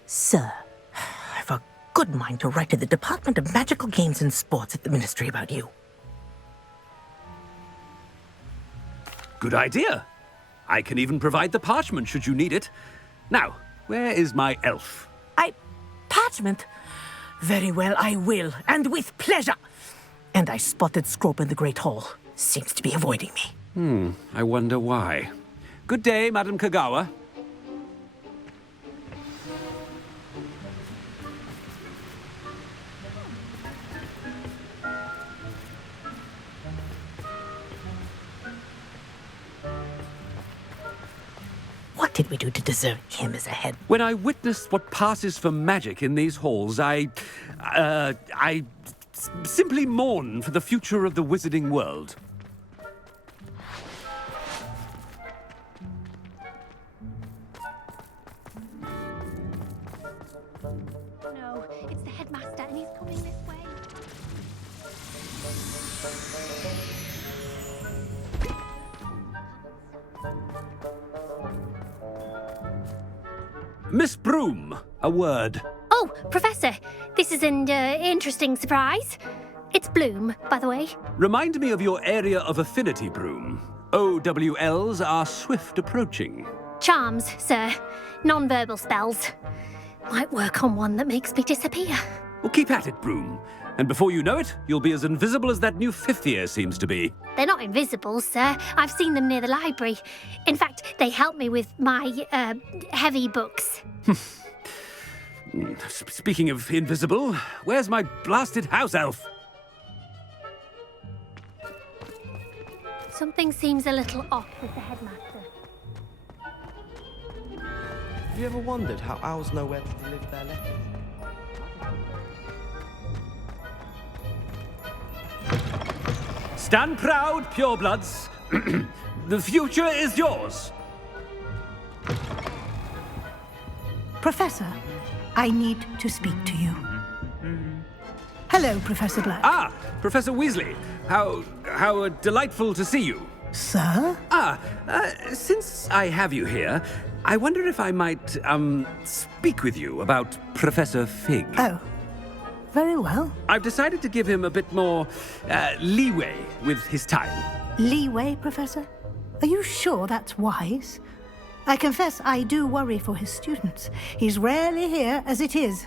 Sir, I've a good mind to write to the Department of Magical Games and Sports at the Ministry about you. Good idea. I can even provide the parchment should you need it. Now, where is my elf? Parchment? Very well, I will, and with pleasure. And I spotted Scrope in the Great Hall. Seems to be avoiding me. I wonder why. Good day, Madam Kogawa. did we do to deserve him as a head? When I witness what passes for magic in these halls, I simply mourn for the future of the wizarding world. No, it's the headmaster and he's coming this way. Miss Broom, a word. Oh, Professor, this is an interesting surprise. It's Bloom, by the way. Remind me of your area of affinity, Broom. OWLs are swift approaching. Charms, sir. Non-verbal spells. Might work on one that makes me disappear. Well, keep at it, Broom. And before you know it, you'll be as invisible as that new fifth year seems to be. They're not invisible, sir. I've seen them near the library. In fact, they help me with my, heavy books. Speaking of invisible, where's my blasted house elf? Something seems a little off with the headmaster. Have you ever wondered how owls know where to deliver their letters? Stand proud, purebloods. The future is yours. Professor, I need to speak to you. Hello, Professor Black. Ah, Professor Weasley. How delightful to see you. Sir? Since I have you here, I wonder if I might, speak with you about Professor Fig. Oh, very well. I've decided to give him a bit more, leeway with his time. Leeway, Professor? Are you sure that's wise? I confess I do worry for his students. He's rarely here as it is.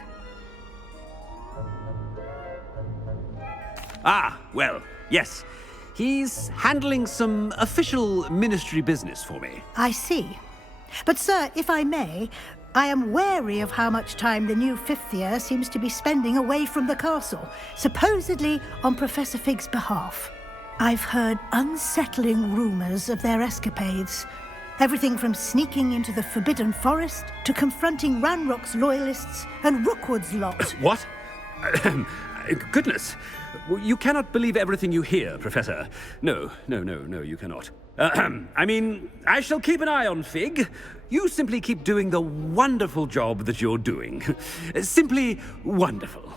Ah, well, yes. He's handling some official ministry business for me. I see. But, sir, if I may, I am wary of how much time the new fifth year seems to be spending away from the castle, supposedly on Professor Fig's behalf. I've heard unsettling rumors of their escapades. Everything from sneaking into the Forbidden Forest to confronting Ranrock's loyalists and Rookwood's lot. What? Goodness. You cannot believe everything you hear, Professor. No, you cannot. I mean, I shall keep an eye on Fig. You simply keep doing the wonderful job that you're doing. Simply wonderful.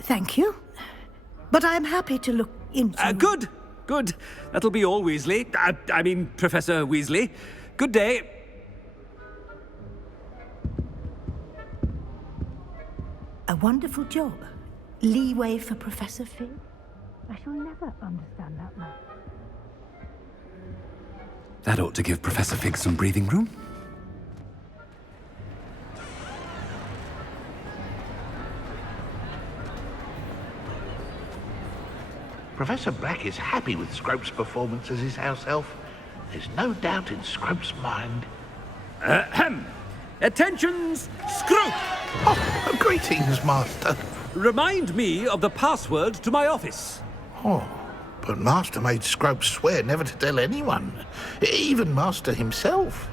Thank you. But I'm happy to look into... Good. That'll be all, Weasley. I mean, Professor Weasley. Good day. A wonderful job. Leeway for Professor Fig. I shall never understand that man. That ought to give Professor Fig some breathing room. Professor Black is happy with Scrope's performance as his house elf. There's no doubt in Scrope's mind. Attention, Scrope! Oh, greetings, Master. Remind me of the password to my office. Oh, but Master made Scrope swear never to tell anyone, even Master himself.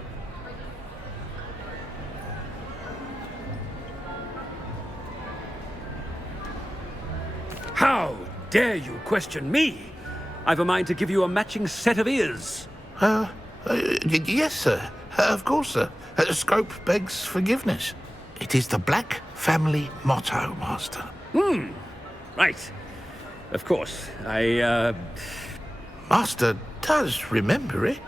How dare you question me? I've a mind to give you a matching set of ears. Yes, sir. Of course, sir. Scrope begs forgiveness. It is the Black family motto, Master. Right. Of course. Master does remember it.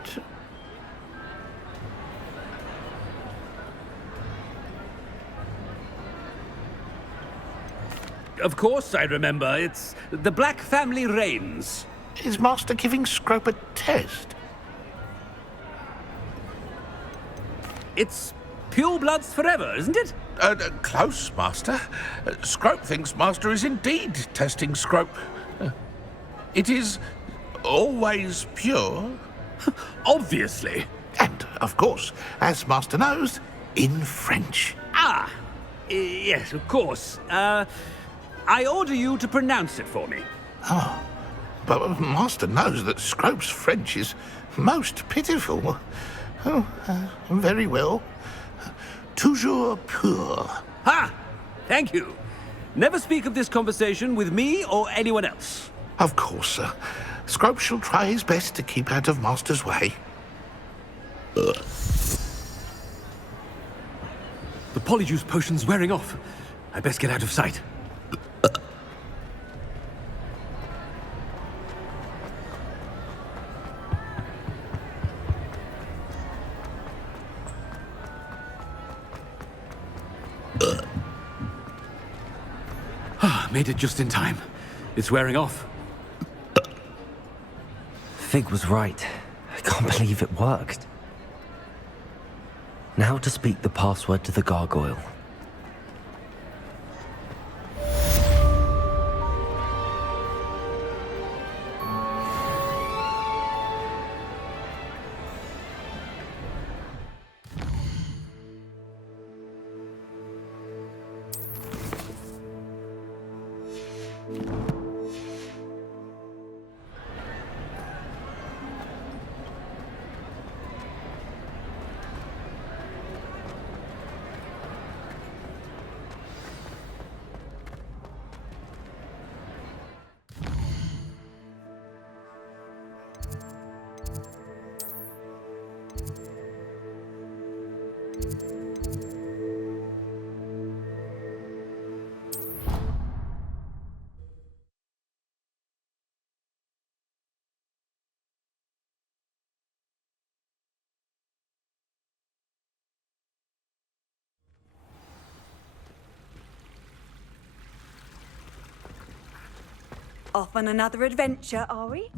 Of course I remember. It's the Black family reigns. Is Master giving Scrope a test? It's purebloods forever, isn't it? Close, Master. Scrope thinks Master is indeed testing Scrope. It is always pure. Obviously. And, of course, as Master knows, in French. Yes, of course. I order you to pronounce it for me. Oh, But Master knows that Scrope's French is most pitiful. Oh, very well. Toujours pur. Ha! Thank you. Never speak of this conversation with me or anyone else. Of course, sir. Scrope shall try his best to keep out of Master's way. The polyjuice potion's wearing off. I best get out of sight. Made it just in time. It's wearing off. Fig was right. I can't believe it worked. Now to speak the password to the gargoyle. Off on another adventure, are we?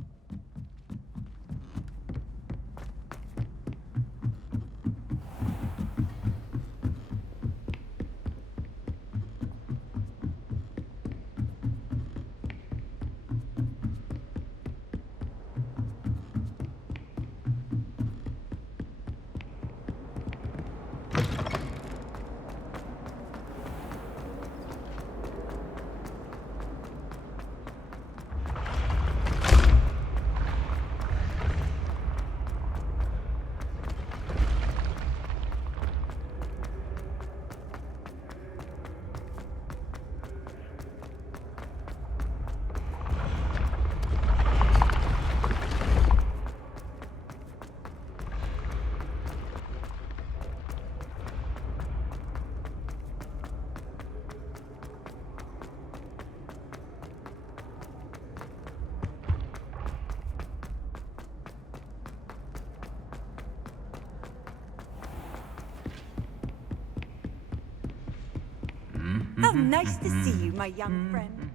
How nice to see you, my young friend.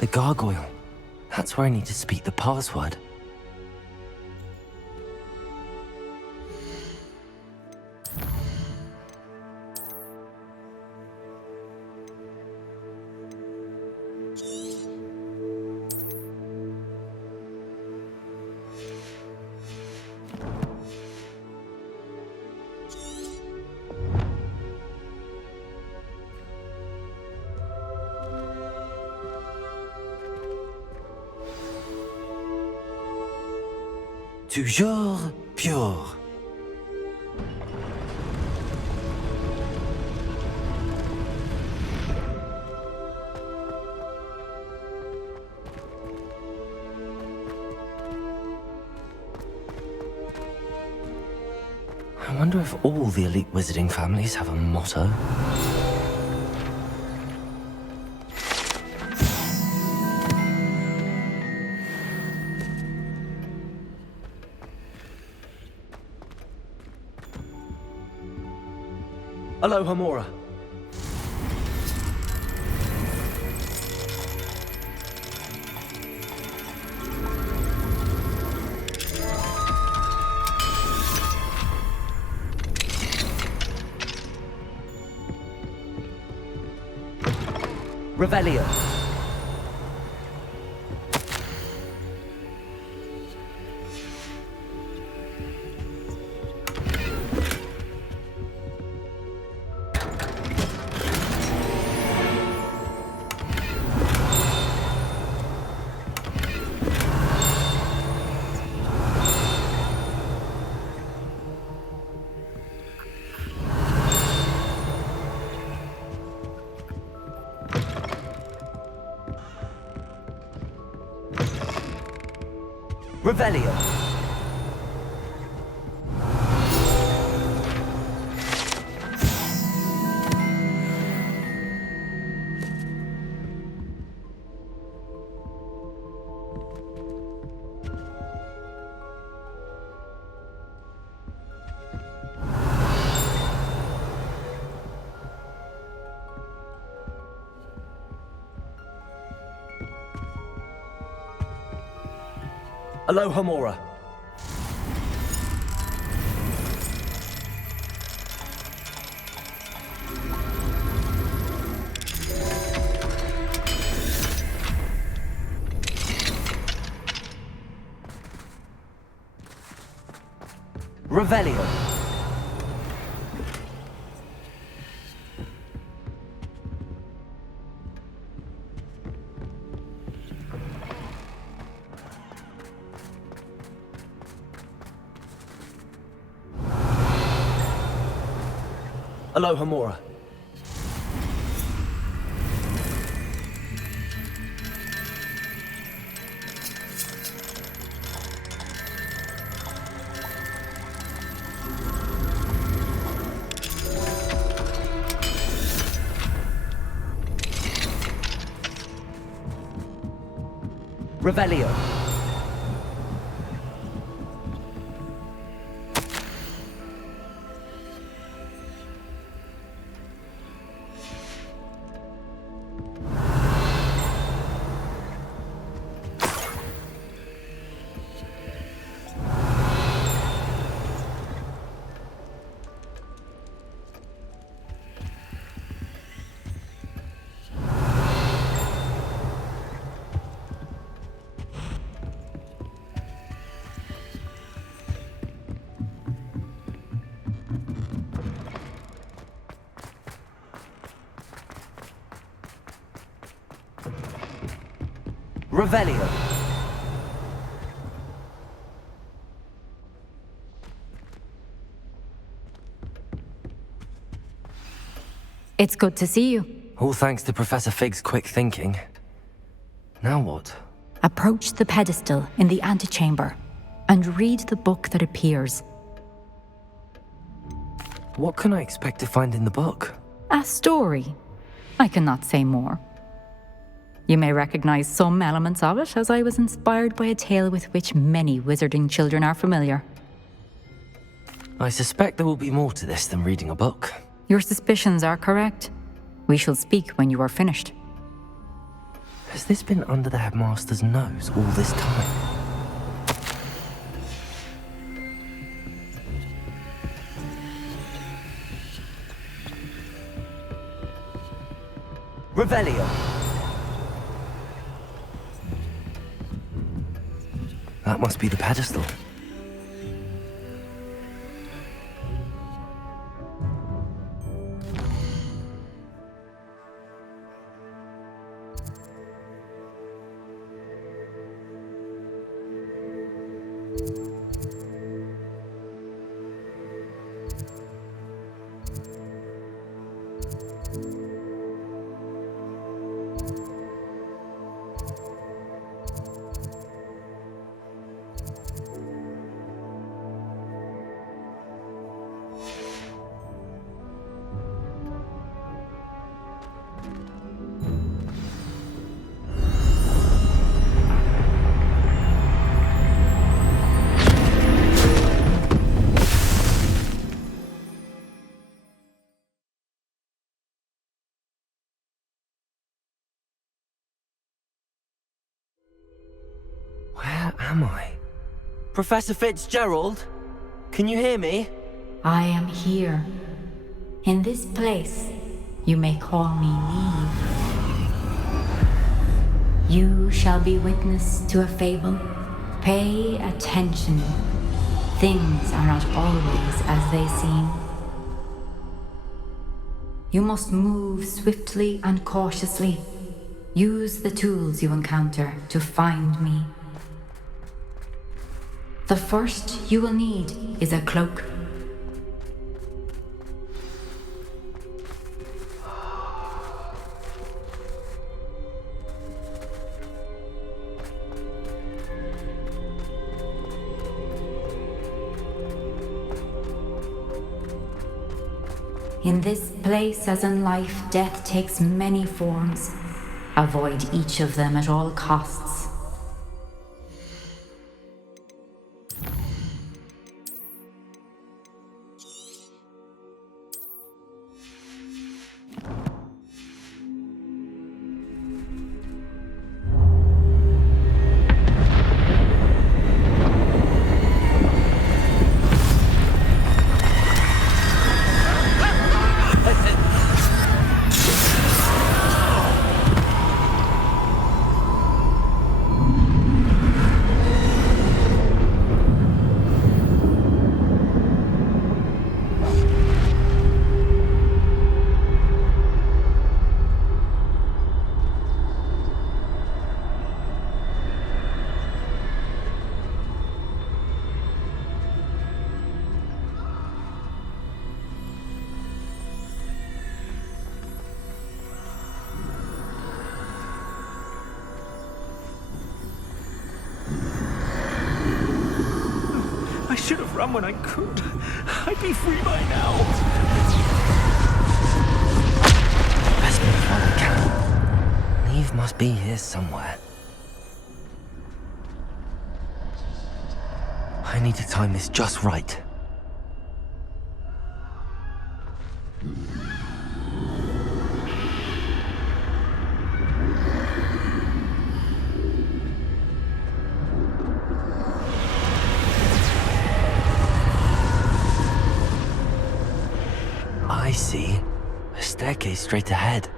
The gargoyle. That's where I need to speak the password. Toujours pure. I wonder if all the elite wizarding families have a motto. Hello, Hamora. Revelio. Revelio. Aloha Mora. Revelio. Aloha Mora. Revelio. Revelio. It's good to see you. All thanks to Professor Fig's quick thinking. Now what? Approach the pedestal in the antechamber and read the book that appears. What can I expect to find in the book? A story. I cannot say more. You may recognize some elements of it, as I was inspired by a tale with which many wizarding children are familiar. I suspect there will be more to this than reading a book. Your suspicions are correct. We shall speak when you are finished. Has this been under the headmaster's nose all this time? Revelio. That must be the pedestal. Where am I? Professor Fitzgerald? Can you hear me? I am here. In this place, you may call me Neve. You shall be witness to a fable. Pay attention. Things are not always as they seem. You must move swiftly and cautiously. Use the tools you encounter to find me. The first you will need is a cloak. In this place, as in life, death takes many forms. Avoid each of them at all costs. I should have run when I could. I'd be free by now. Best move while I can. Neve must be here somewhere. I need to time this just right. I see. A staircase straight ahead.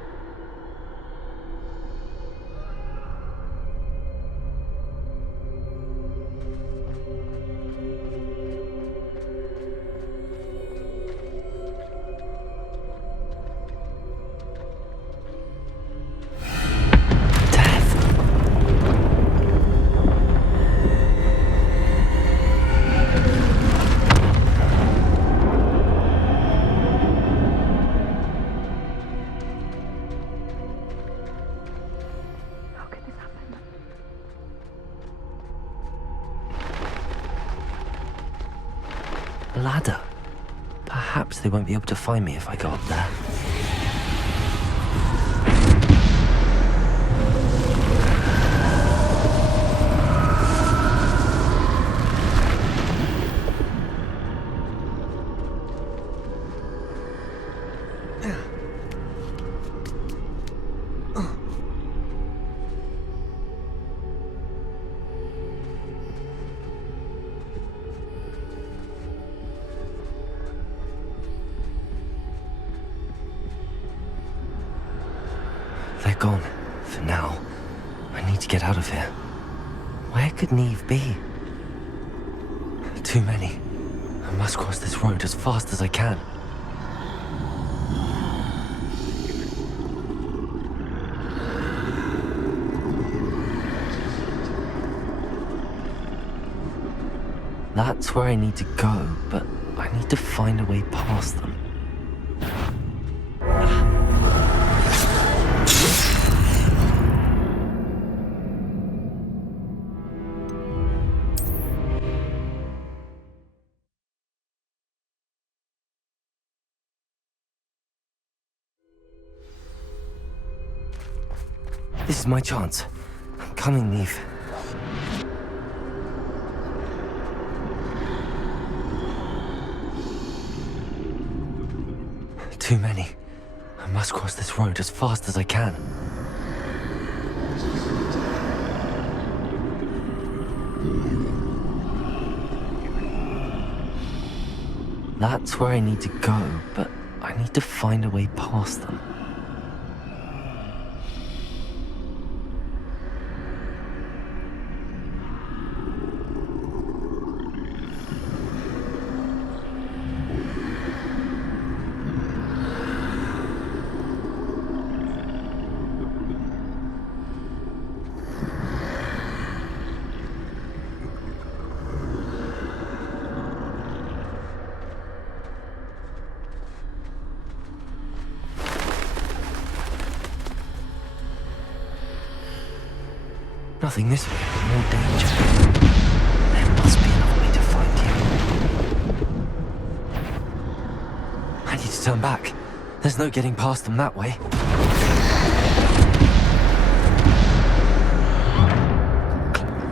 Ladder. Perhaps they won't be able to find me if I go up there. They're gone, for now. I need to get out of here. Where could Neve be? Too many. I must cross this road as fast as I can. That's where I need to go, but I need to find a way past them. This is my chance. I'm coming, Neve. Too many. I must cross this road as fast as I can. That's where I need to go, but I need to find a way past them. Nothing this way, more danger. There must be another way to find you. I need to turn back. There's no getting past them that way.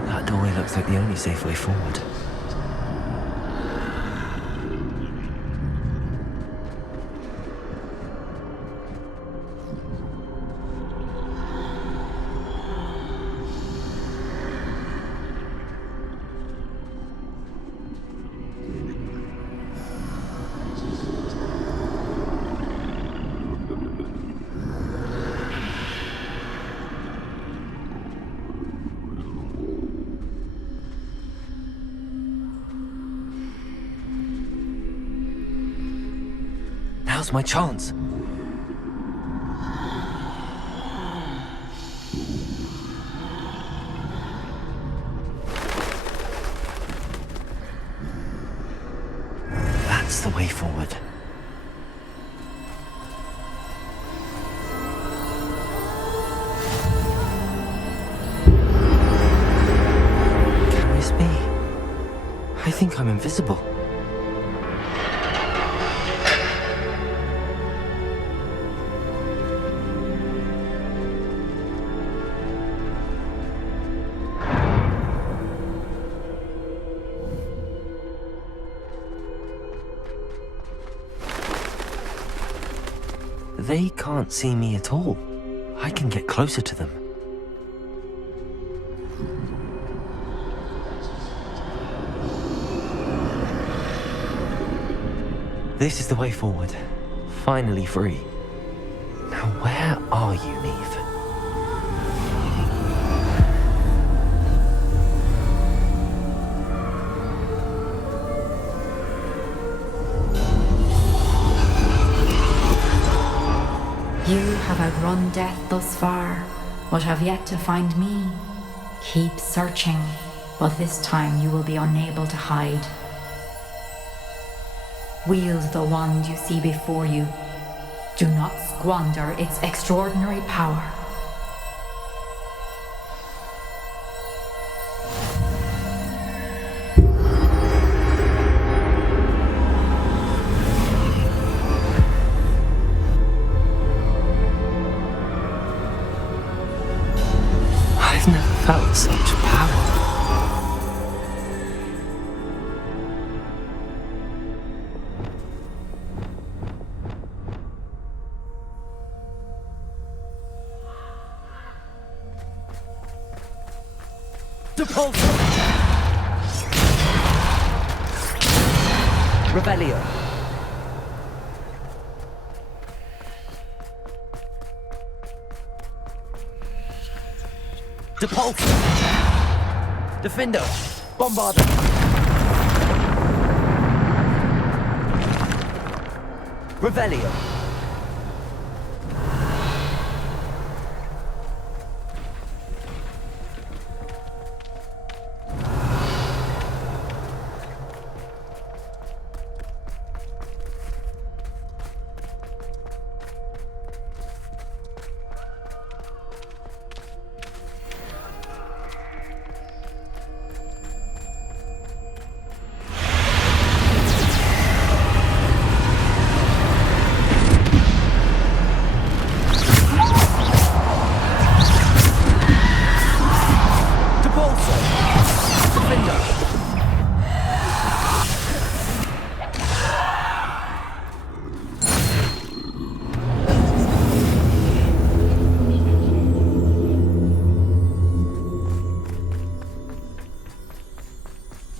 That doorway looks like the only safe way forward. Now's my chance. That's the way forward. Can this be? I think I'm invisible. They can't see me at all. I can get closer to them. This is the way forward. Finally free. Now where are you, Neve? You have outrun death thus far, but have yet to find me. Keep searching, but this time you will be unable to hide. Wield the wand you see before you. Do not squander its extraordinary power. I've never felt such power. Depulso! Revelio. Depulso! Defendo! Bombarda! Revelio!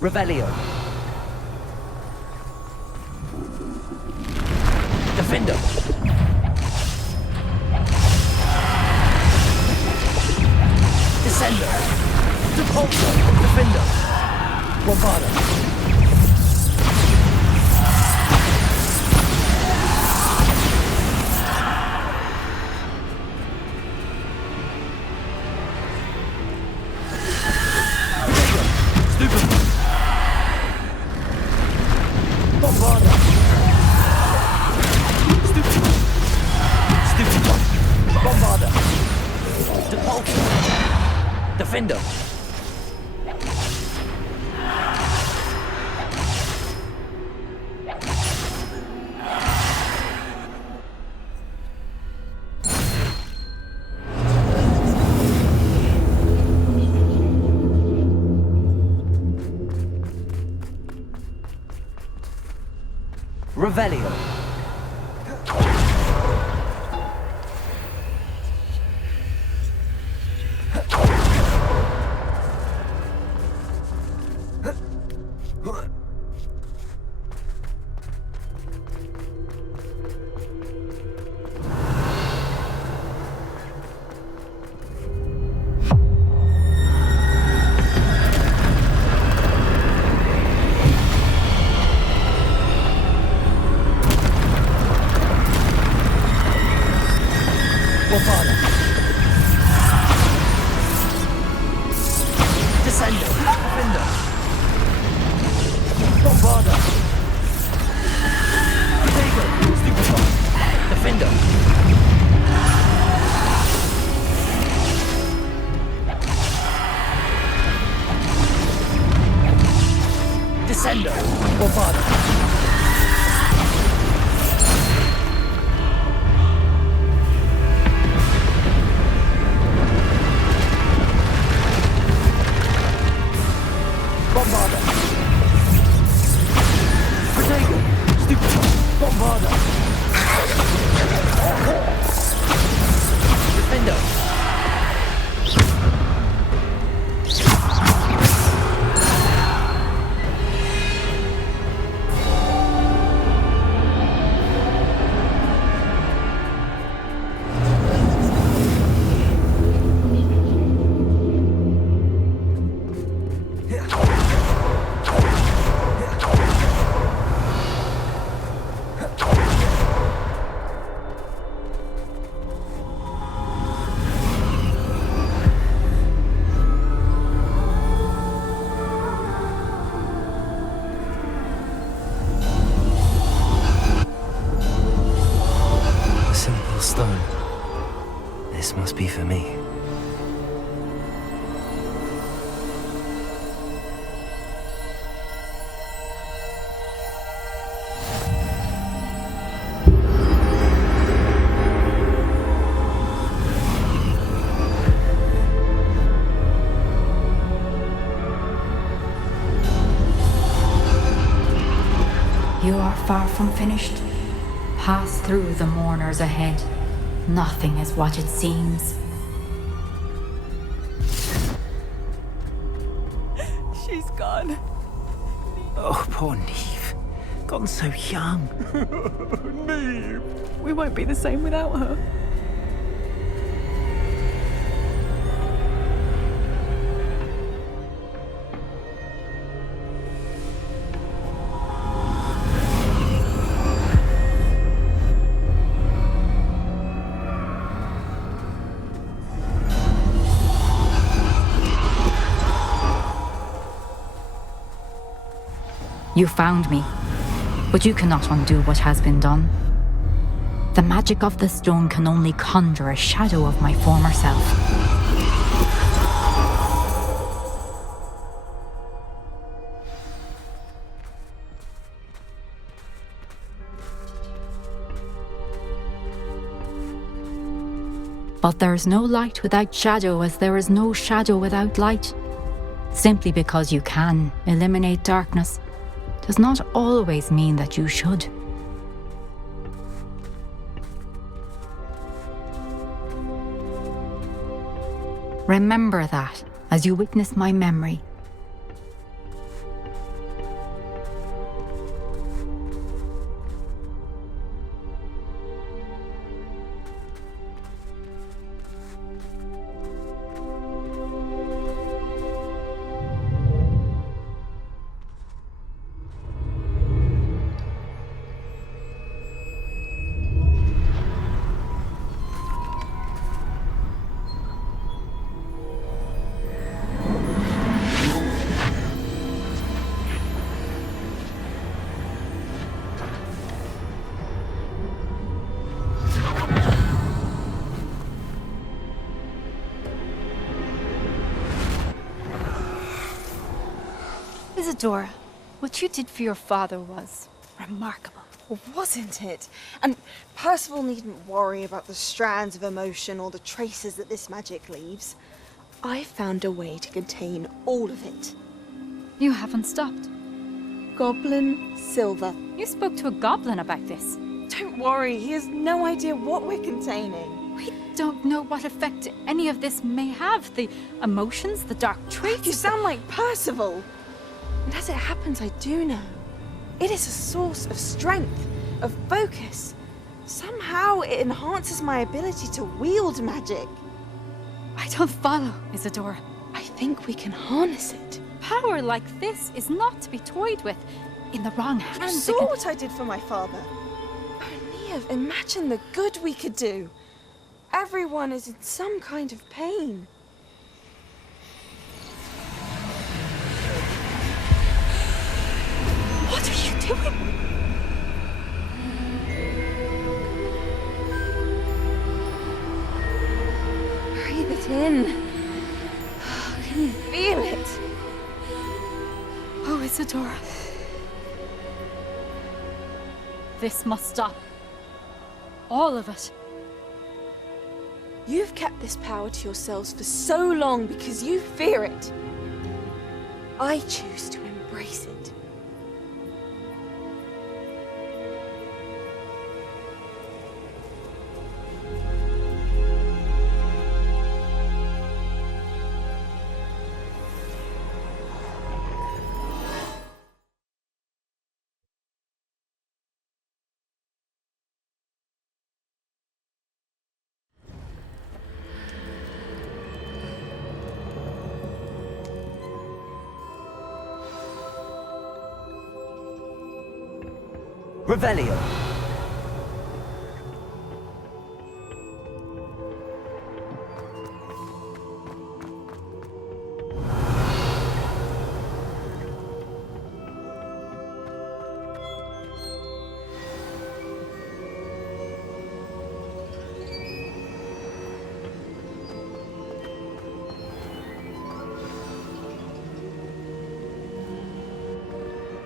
Revelio. Defendo. Descendo. Depulso. Defendo. Bombarda. Defender! Revelio! This must be for me. You are far from finished. Pass through the mourners ahead. Nothing is what it seems. She's gone. Oh, poor Neve. Gone so young. Neve! We won't be the same without her. You found me, but you cannot undo what has been done. The magic of the stone can only conjure a shadow of my former self. But there is no light without shadow, as there is no shadow without light. Simply because you can eliminate darkness does not always mean that you should. Remember that as you witness my memory. Isadora, what you did for your father was remarkable. Well, wasn't it? And Percival needn't worry about the strands of emotion or the traces that this magic leaves. I found a way to contain all of it. You haven't stopped. Goblin Silver. You spoke to a goblin about this. Don't worry, he has no idea what we're containing. We don't know what effect any of this may have. The emotions, the dark traits. You sound like Percival. And as it happens, I do know. It is a source of strength, of focus. Somehow it enhances my ability to wield magic. I don't follow, Isadora. I think we can harness it. Power like this is not to be toyed with. In the wrong hands. You saw what I did for my father. Oh, Neve, imagine the good we could do. Everyone is in some kind of pain. What are you doing? Breathe it in. Can you feel it? Oh, Isadora. This must stop. All of it. You've kept this power to yourselves for so long because you fear it. I choose to embrace it. Revelio.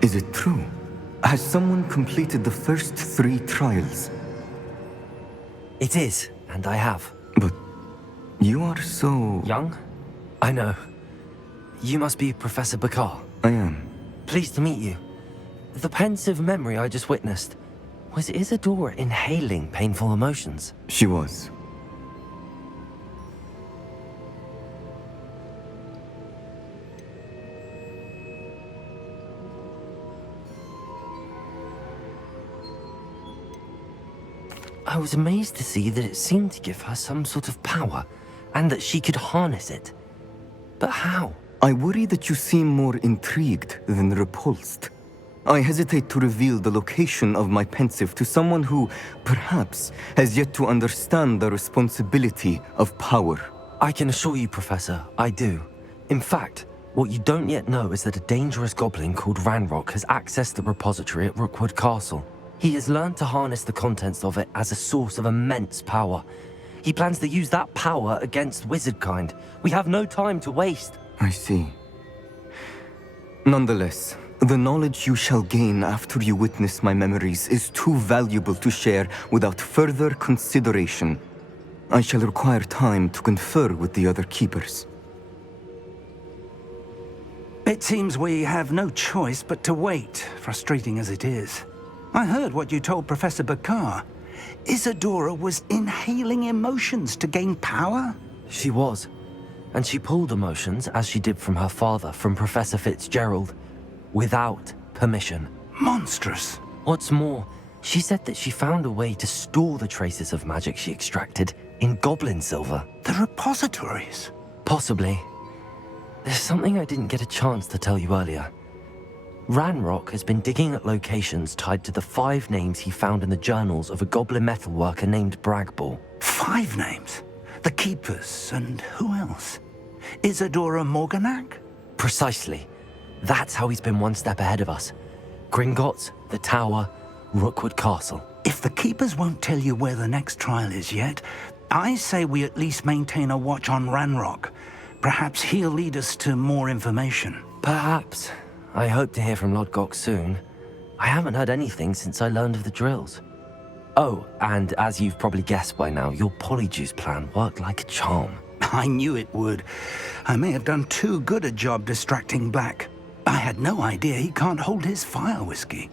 Is it true? Has someone completed the first 3 trials? It is, and I have. But you are so... young? I know. You must be Professor Bakar. I am. Pleased to meet you. The pensive memory I just witnessed, was Isadora inhaling painful emotions? She was. I was amazed to see that it seemed to give her some sort of power, and that she could harness it. But how? I worry that you seem more intrigued than repulsed. I hesitate to reveal the location of my pensive to someone who, perhaps, has yet to understand the responsibility of power. I can assure you, Professor, I do. In fact, what you don't yet know is that a dangerous goblin called Ranrock has accessed the repository at Rookwood Castle. He has learned to harness the contents of it as a source of immense power. He plans to use that power against wizardkind. We have no time to waste. I see. Nonetheless, the knowledge you shall gain after you witness my memories is too valuable to share without further consideration. I shall require time to confer with the other keepers. It seems we have no choice but to wait, frustrating as it is. I heard what you told Professor Bakar. Isadora was inhaling emotions to gain power? She was. And she pulled emotions, as she did from her father, from Professor Fitzgerald, without permission. Monstrous. What's more, she said that she found a way to store the traces of magic she extracted in goblin silver. The repositories? Possibly. There's something I didn't get a chance to tell you earlier. Ranrock has been digging at locations tied to the 5 names he found in the journals of a goblin metalworker named Bragball. 5 names? The Keepers, and who else? Isadora Morganac? Precisely. That's how he's been one step ahead of us. Gringotts, the Tower, Rookwood Castle. If the Keepers won't tell you where the next trial is yet, I say we at least maintain a watch on Ranrock. Perhaps he'll lead us to more information. Perhaps. I hope to hear from Lord Gok soon. I haven't heard anything since I learned of the drills. Oh, and as you've probably guessed by now, your Polyjuice plan worked like a charm. I knew it would. I may have done too good a job distracting Black. I had no idea he can't hold his fire whiskey.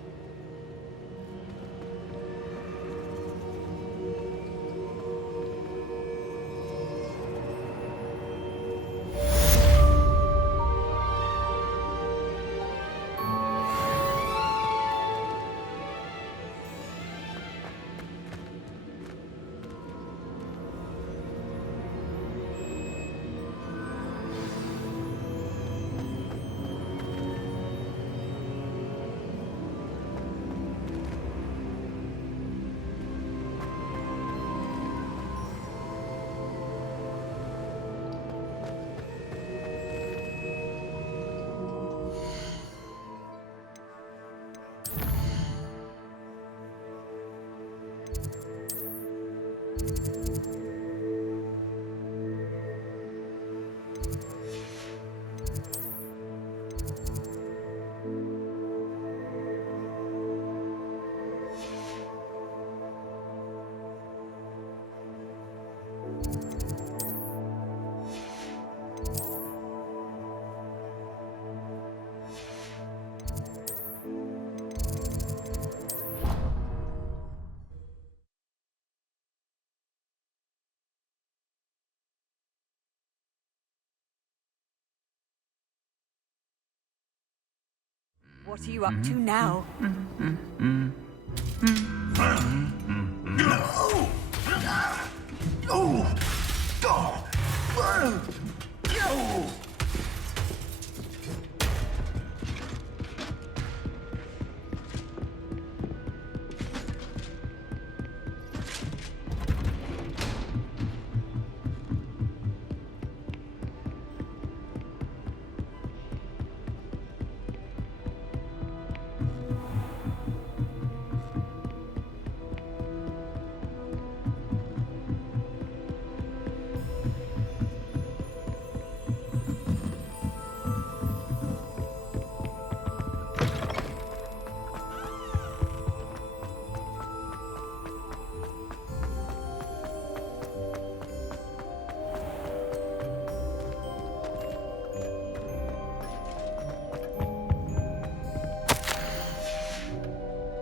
What are you up to now?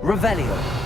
Revelio.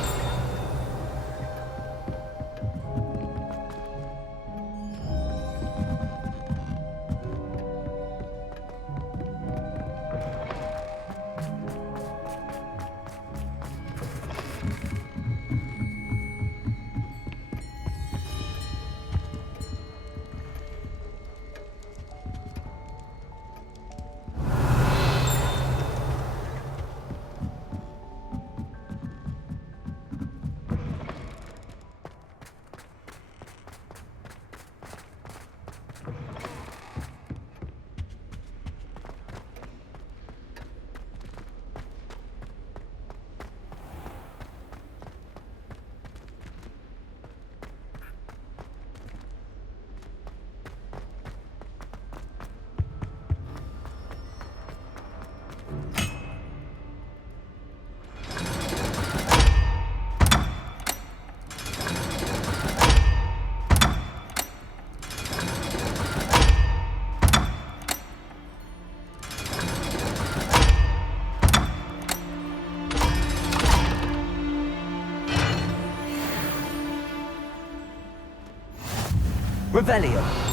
Revelio.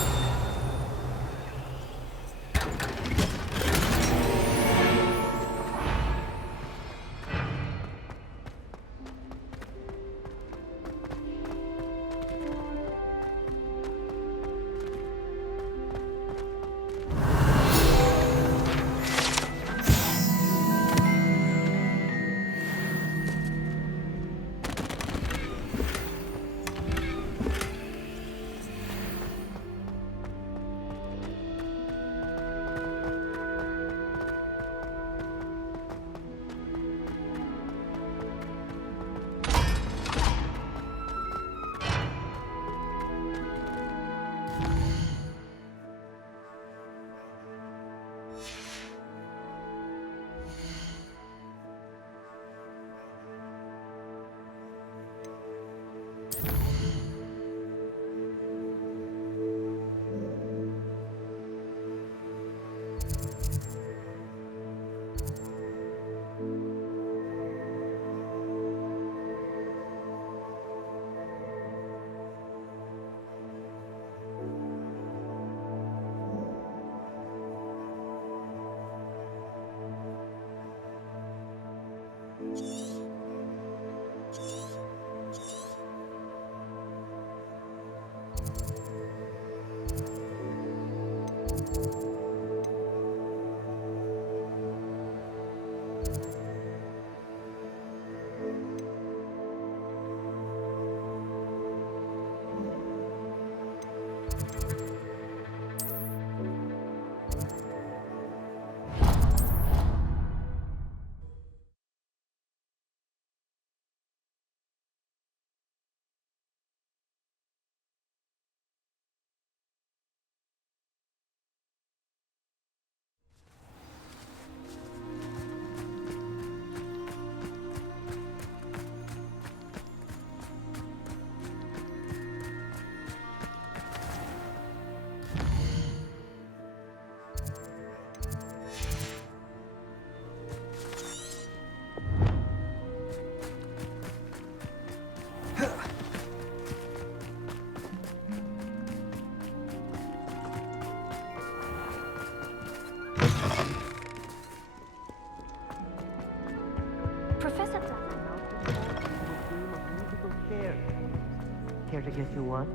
anyone?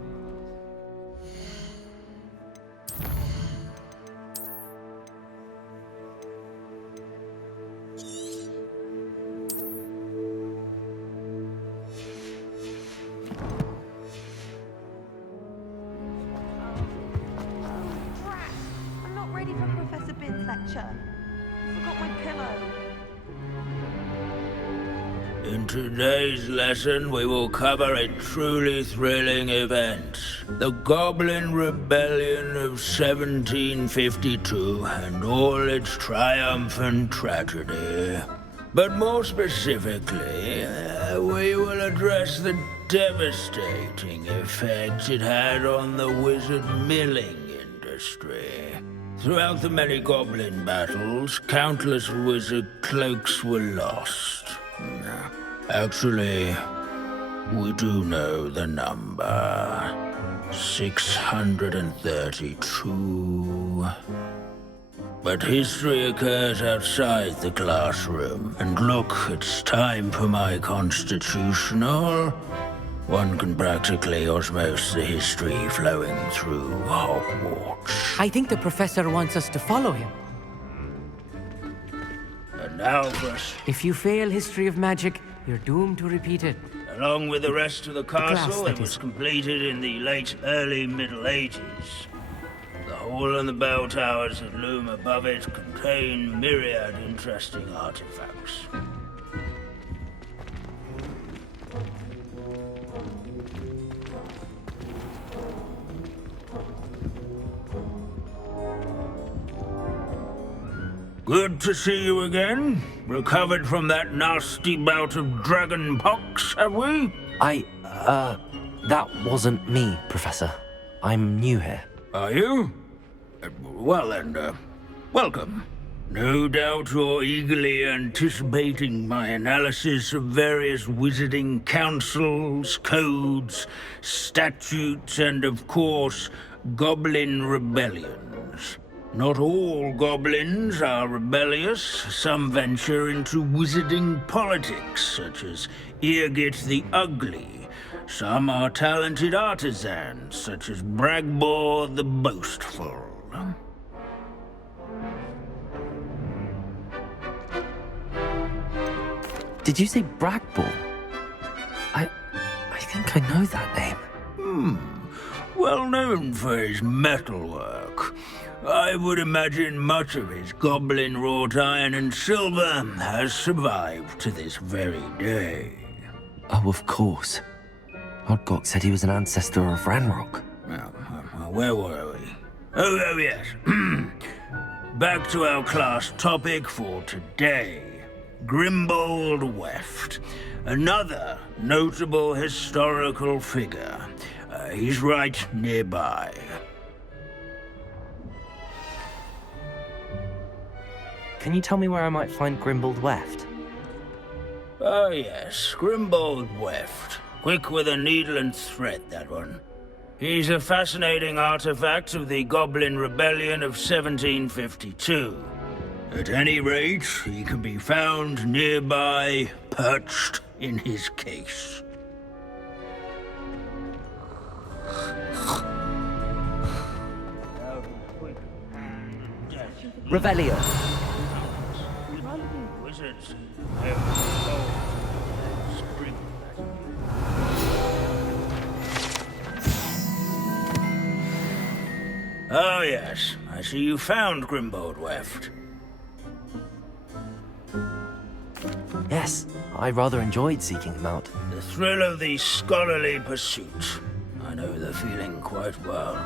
I'm not ready for Professor Bin's lecture. I forgot my pillow. In today's lesson, we will cover a truly thrilling event. The Goblin Rebellion of 1752 and all its triumphant tragedy. But more specifically, we will address the devastating effect it had on the wizard milling industry. Throughout the many goblin battles, countless wizard cloaks were lost. Actually, we do know the number. 632. But history occurs outside the classroom. And look, it's time for my constitutional. One can practically osmose the history flowing through Hogwarts. I think the professor wants us to follow him. And now, Albus. If you fail history of magic, you're doomed to repeat it. Along with the rest of the castle, that it was completed in the late early Middle Ages. The hall and the bell towers that loom above it contain myriad interesting artifacts. Good to see you again. Recovered from that nasty bout of dragon pox, have we? That wasn't me, Professor. I'm new here. Are you? Well then, welcome. No doubt you're eagerly anticipating my analysis of various wizarding councils, codes, statutes, and of course, goblin rebellions. Not all goblins are rebellious. Some venture into wizarding politics, such as Eargit the Ugly. Some are talented artisans, such as Bragbor the Boastful. Did you say Bragbor? I think I know that name. Well known for his metalwork. I would imagine much of his goblin-wrought iron and silver has survived to this very day. Oh, of course. Odgok said he was an ancestor of Ranrock. Where were we? Oh yes. Back to our class topic for today. Grimbold Weft. Another notable historical figure. He's right nearby. Can you tell me where I might find Grimbold Weft? Oh yes, Grimbold Weft. Quick with a needle and thread, that one. He's a fascinating artifact of the Goblin Rebellion of 1752. At any rate, he can be found nearby, perched in his case. Revelio. Wizards. Oh yes, I see you found Grimbold Weft. Yes, I rather enjoyed seeking him out. The thrill of the scholarly pursuit. I know the feeling quite well.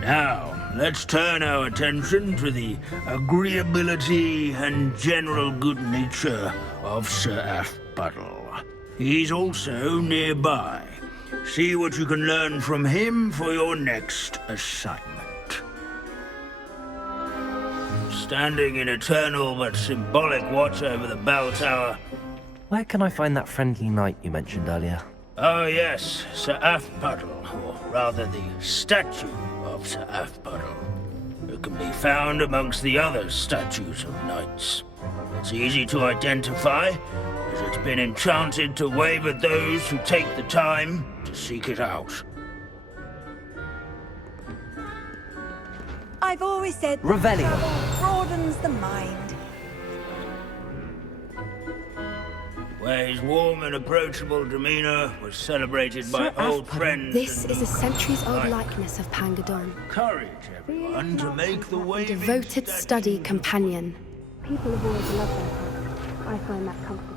Now, let's turn our attention to the agreeability and general good nature of Sir Athbuttle. He's also nearby. See what you can learn from him for your next assignment. Standing in eternal but symbolic watch over the bell tower. Where can I find that friendly knight you mentioned earlier? Oh yes, Sir Athbuttle, or rather the statue of Sir Athbuttle. It can be found amongst the other statues of knights. It's easy to identify, as it's been enchanted to wave at those who take the time to seek it out. I've always said Revelio. travel broadens the mind. Where his warm and approachable demeanor was celebrated by old friends. This and is a centuries-old like likeness of Pangadon. Courage, everyone, to make the way. Devoted study companion. People have always loved their pets. I find that comforting.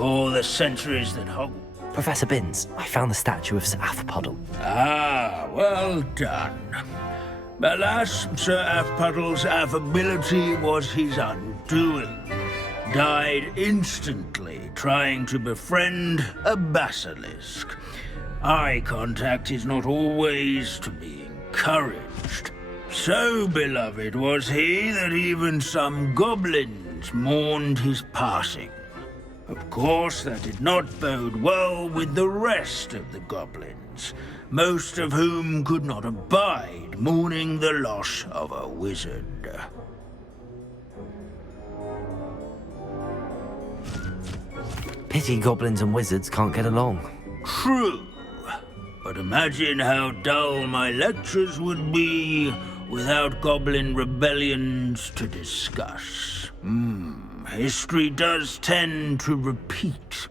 All the centuries that Hogwarts. Professor Binns, I found the statue of Sir Athpuddle. Ah, well done. Alas, Sir Athpuddle's affability was his undoing. Died instantly trying to befriend a basilisk. Eye contact is not always to be encouraged. So beloved was he that even some goblins mourned his passing. Of course, that did not bode well with the rest of the goblins, most of whom could not abide mourning the loss of a wizard. Pity goblins and wizards can't get along. True, but imagine how dull my lectures would be without goblin rebellions to discuss. History does tend to repeat.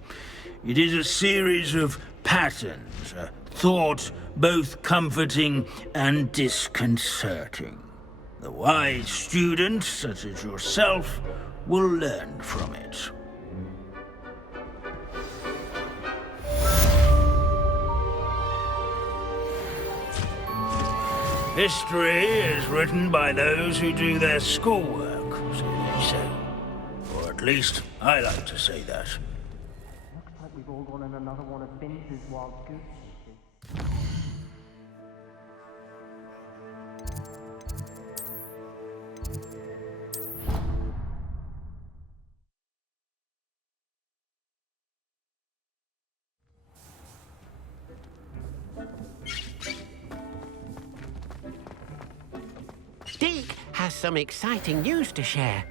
It is a series of patterns, a thought both comforting and disconcerting. The wise student, such as yourself, will learn from it. History is written by those who do their schoolwork, so they say. Or at least, I like to say that. Looks like we've all gone on another one of Binns' wild goose chases. Dick has some exciting news to share.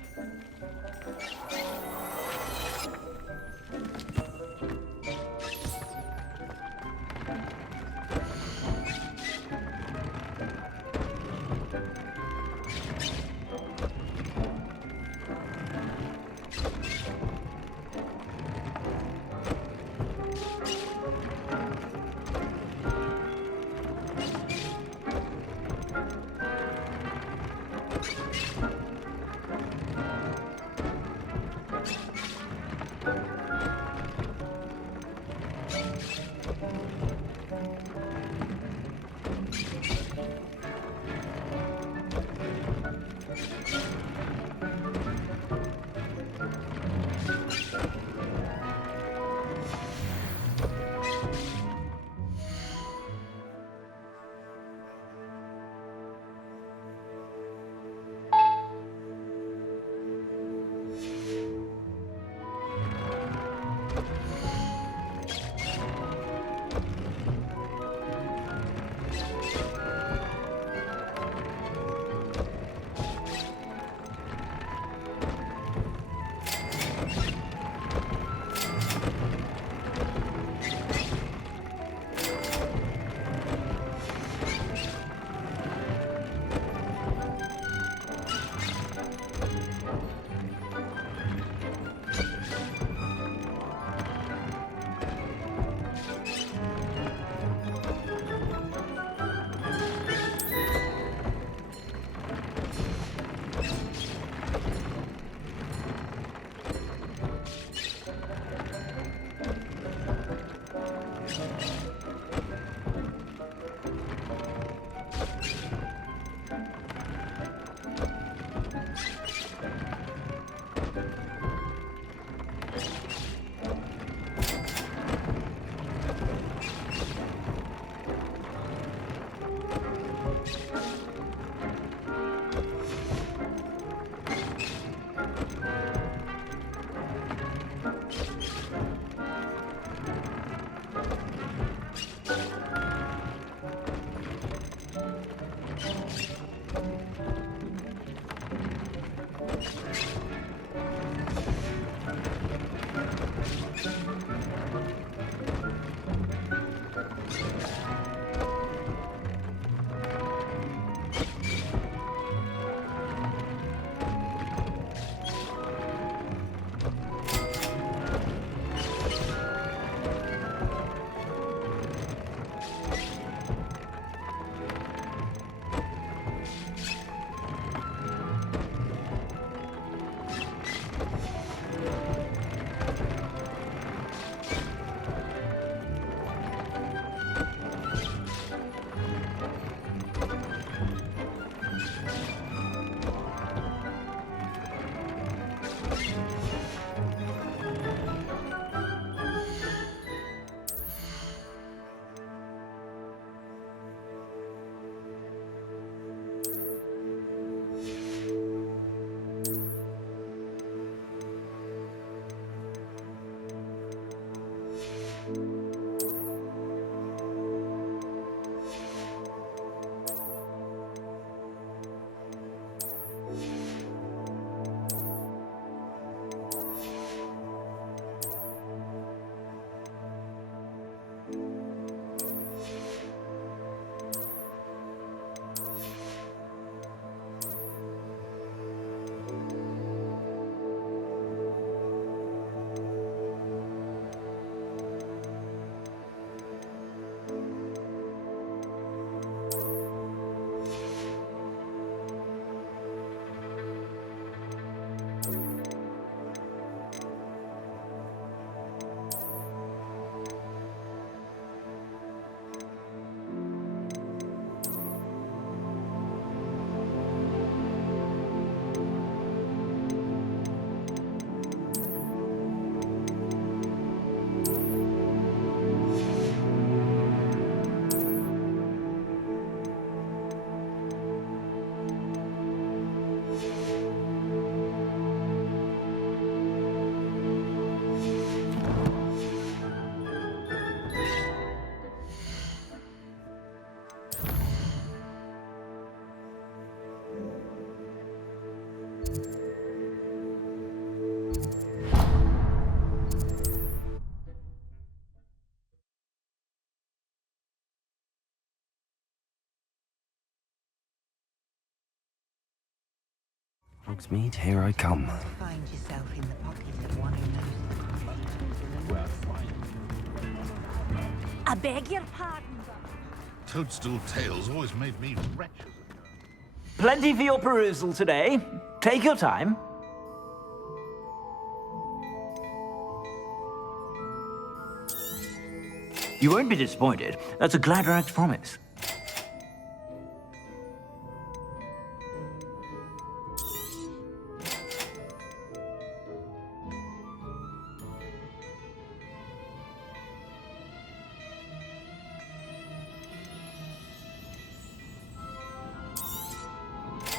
Hogsmeade, here I come. Find yourself in the pocket of one who knows. I beg your pardon. Toadstool tales always made me wretched. Plenty for your perusal today. Take your time. You won't be disappointed. That's a Gladrax promise.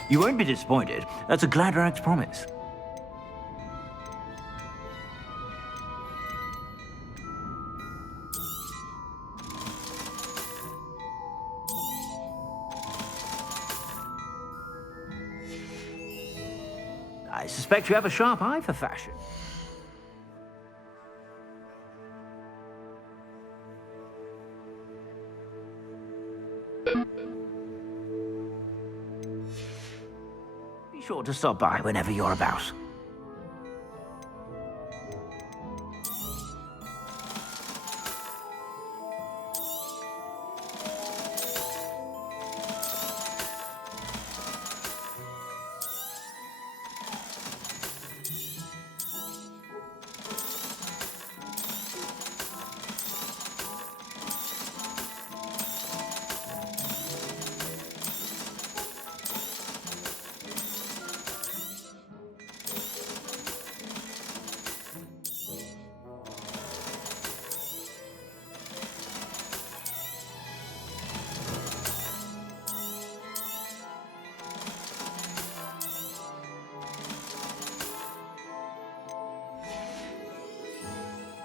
You won't be disappointed. That's a Gladrax promise. I suspect you have a sharp eye for fashion. Be sure to stop by whenever you're about.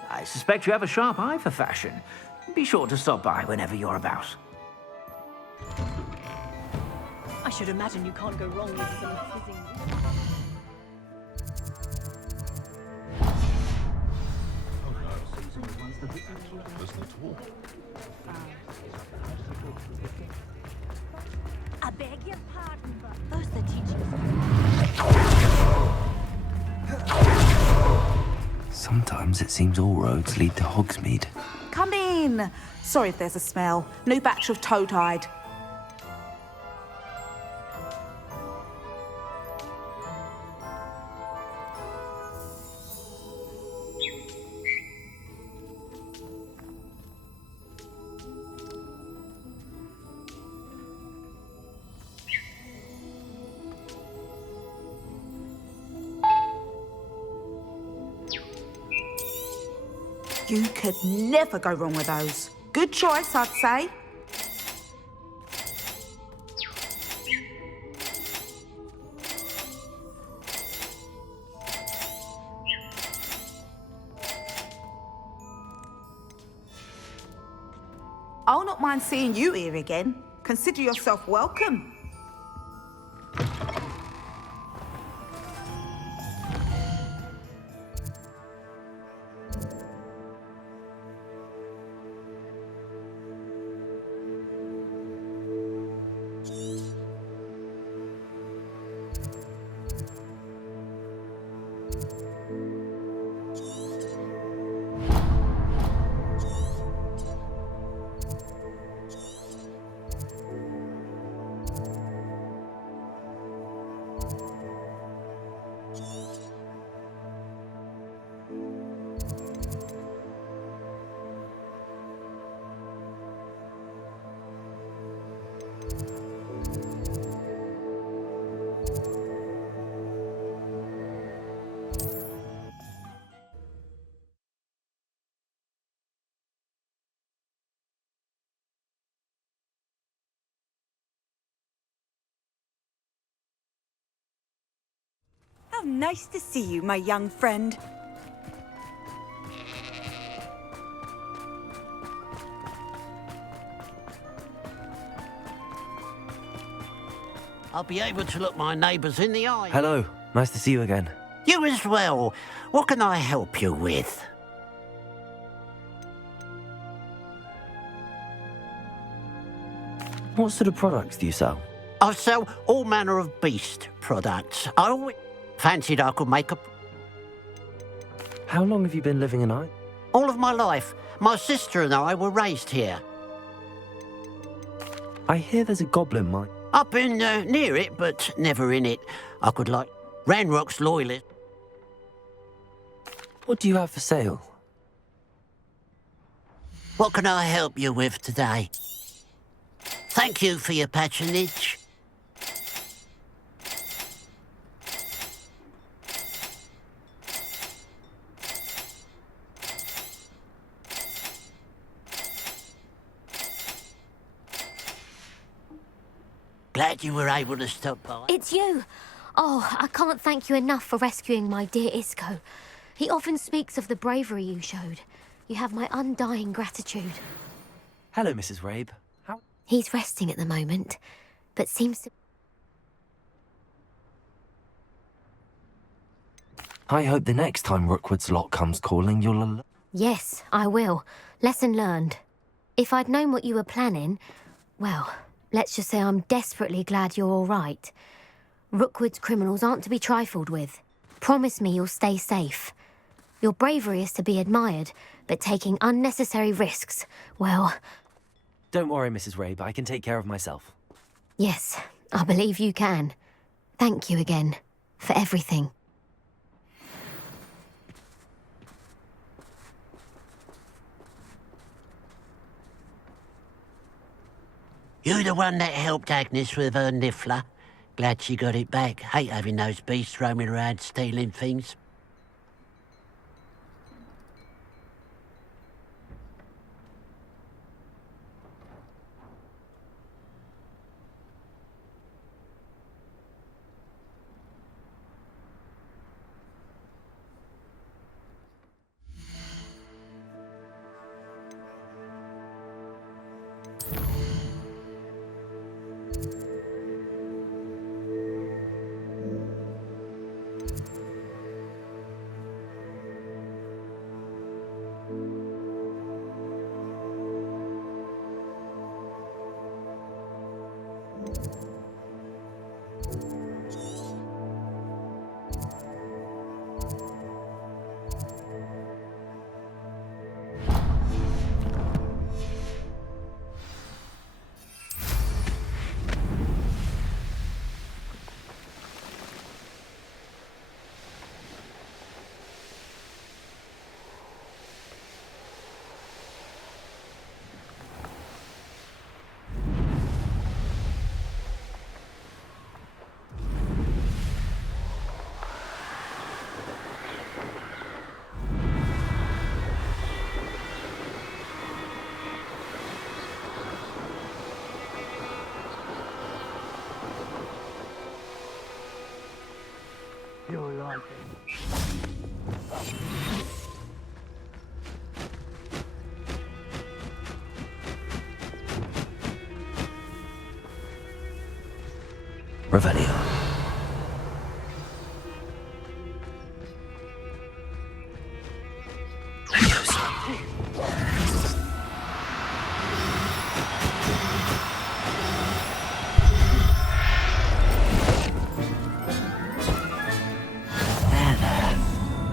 I suspect you have a sharp eye for fashion. Be sure to stop by whenever you're about. I should imagine you can't go wrong with some fizzing. I beg your pardon, but those the teachers. Sometimes it seems all roads lead to Hogsmeade. Come in. Sorry if there's a smell. New batch of toad-hide. You could never go wrong with those. Good choice, I'd say. I'll not mind seeing you here again. Consider yourself welcome. How nice to see you, my young friend. I'll be able to look my neighbours in the eye. Hello, nice to see you again. You as well. What can I help you with? What sort of products do you sell? I sell all manner of beast products. I always fancied I could make a... How long have you been living in Ireland? All of my life. My sister and I were raised here. I hear there's a goblin mine. I've been near it, but never in it. I could like Ranrock's loyalist. What do you have for sale? What can I help you with today? Thank you for your patronage. Glad you were able to stop by. It's you! Oh, I can't thank you enough for rescuing my dear Isco. He often speaks of the bravery you showed. You have my undying gratitude. Hello, Mrs. Rabe. How? He's resting at the moment, but seems to... I hope the next time Rookwood's lot comes calling, you'll... Yes, I will. Lesson learned. If I'd known what you were planning, well, let's just say I'm desperately glad you're all right. Rookwood's criminals aren't to be trifled with. Promise me you'll stay safe. Your bravery is to be admired, but taking unnecessary risks, well... Don't worry, Mrs. Rabe. I can take care of myself. Yes, I believe you can. Thank you again, for everything. You the one that helped Agnes with her niffler? Glad she got it back. Hate having those beasts roaming around stealing things. You'll like it. Revelio.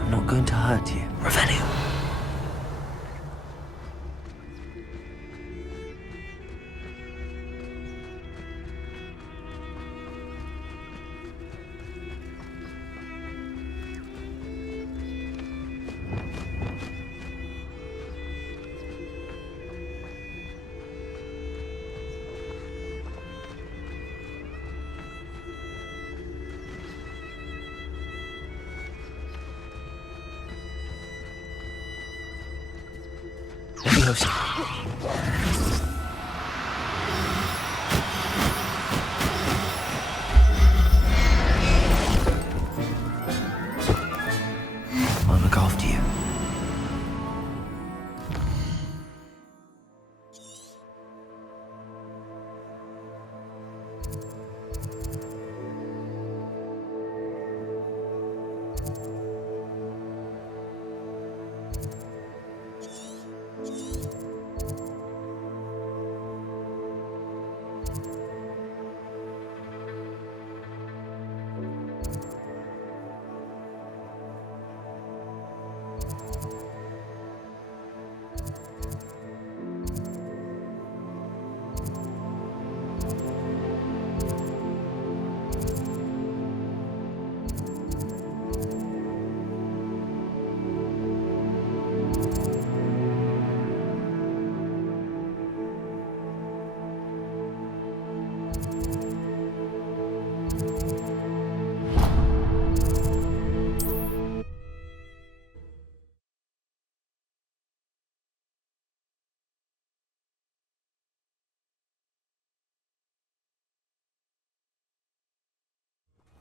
I'm not going to hurt you. Revelio. HELIOS. I'll look after you.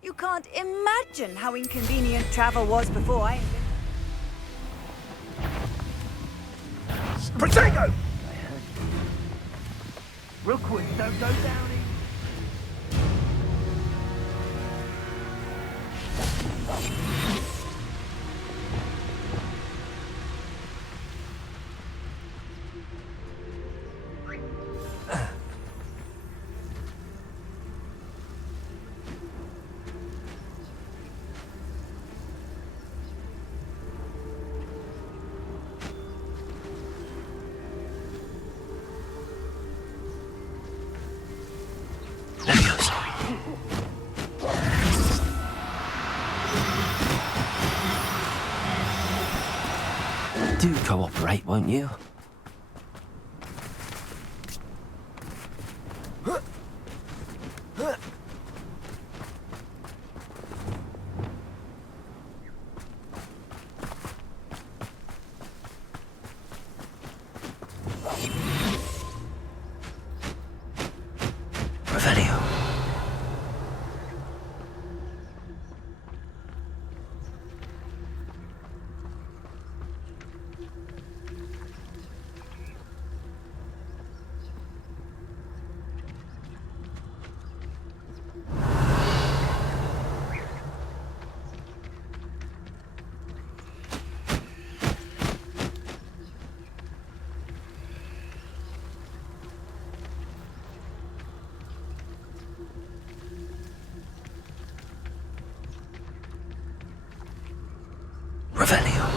You can't imagine how inconvenient travel was before I... Potato! Rookwood, don't go down. Do cooperate, won't you? Revelio. Revelio.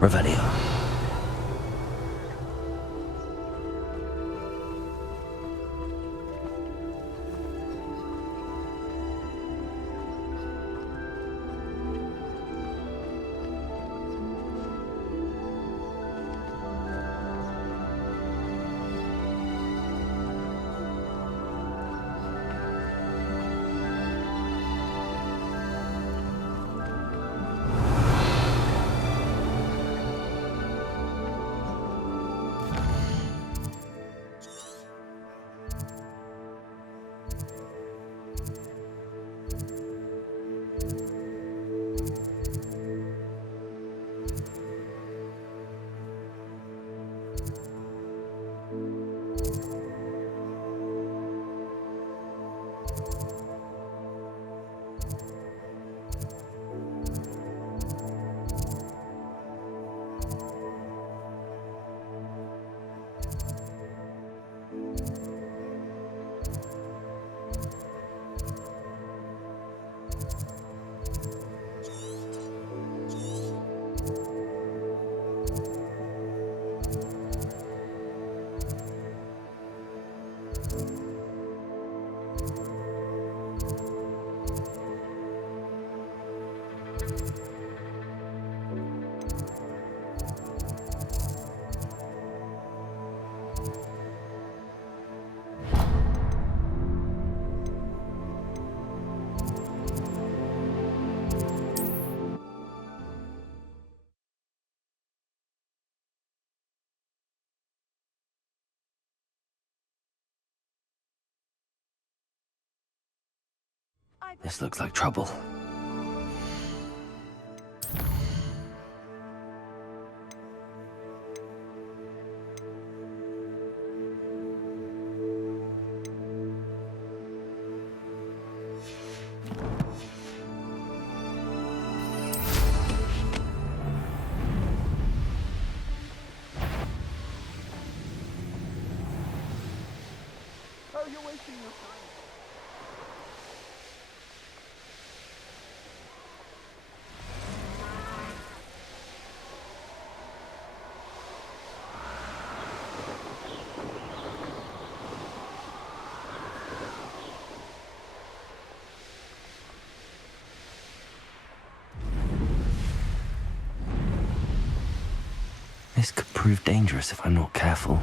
Revelio. This looks like trouble. Oh, you're wasting your time. This could prove dangerous if I'm not careful.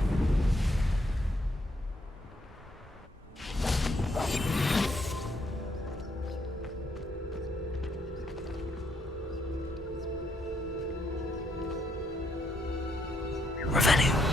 Revelio.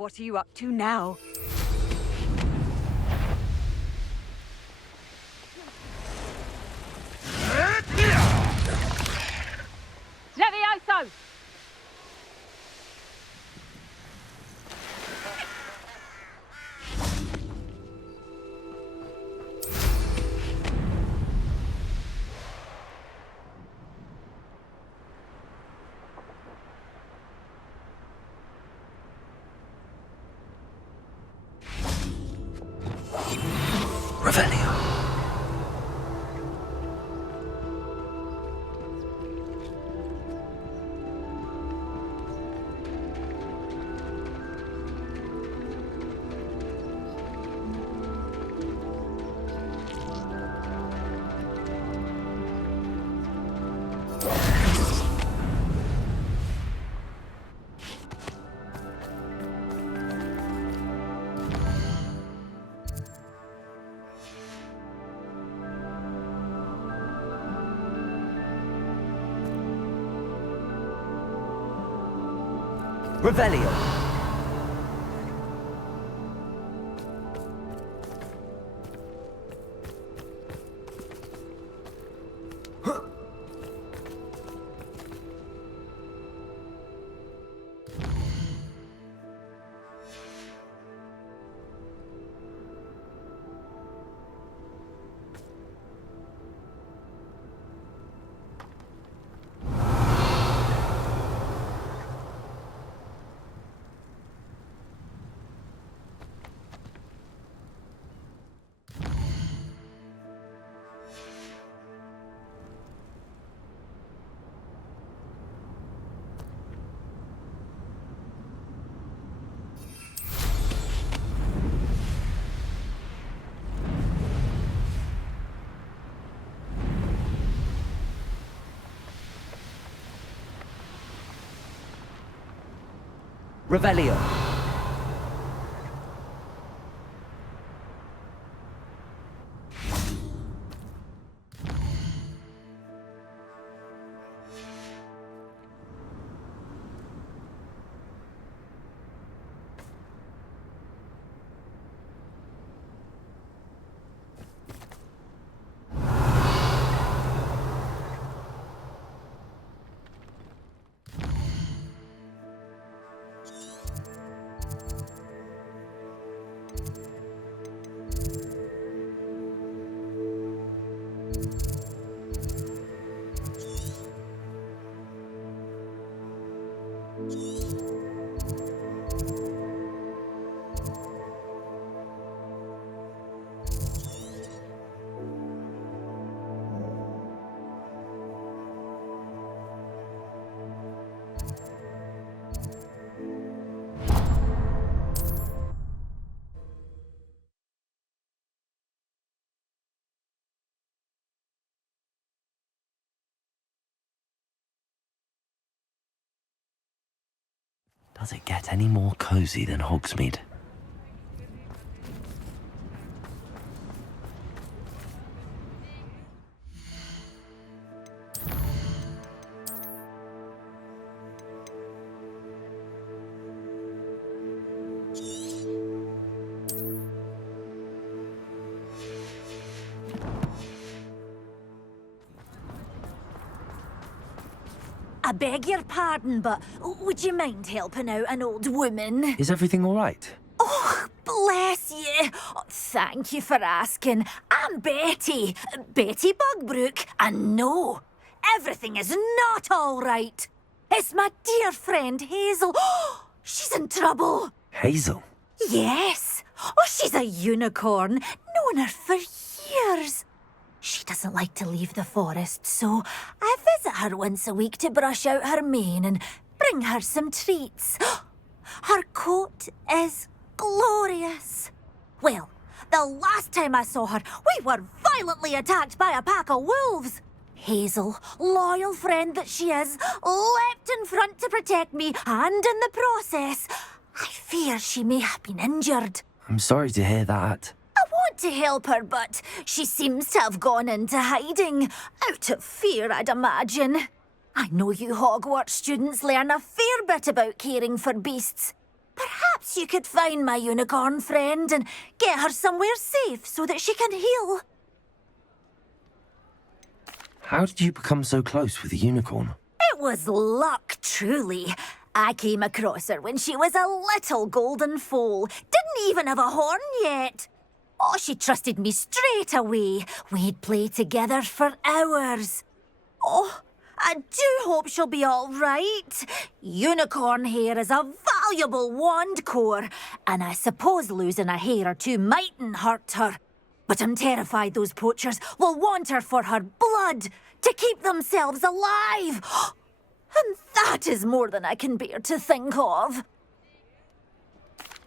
What are you up to now? Levioso! Revelio. Revelio. Revelio. Does it get any more cozy than Hogsmeade? I beg your pardon, but would you mind helping out an old woman? Is everything all right? Oh, bless you. Oh, thank you for asking. I'm Betty. Betty Bugbrook. And no, everything is not all right. It's my dear friend Hazel. She's in trouble. Hazel? Yes. Oh, she's a unicorn. Known her for years. She doesn't like to leave the forest, so I visit her once a week to brush out her mane and bring her some treats. Her coat is glorious. Well, the last time I saw her, we were violently attacked by a pack of wolves. Hazel, loyal friend that she is, leapt in front to protect me, and in the process, I fear she may have been injured. I'm sorry to hear that. I want to help her, but she seems to have gone into hiding. Out of fear, I'd imagine. I know you Hogwarts students learn a fair bit about caring for beasts. Perhaps you could find my unicorn friend and get her somewhere safe so that she can heal. How did you become so close with the unicorn? It was luck, truly. I came across her when she was a little golden foal. Didn't even have a horn yet. Oh, she trusted me straight away. We'd play together for hours. Oh, I do hope she'll be all right. Unicorn hair is a valuable wand core, and I suppose losing a hair or two mightn't hurt her. But I'm terrified those poachers will want her for her blood, to keep themselves alive. And that is more than I can bear to think of.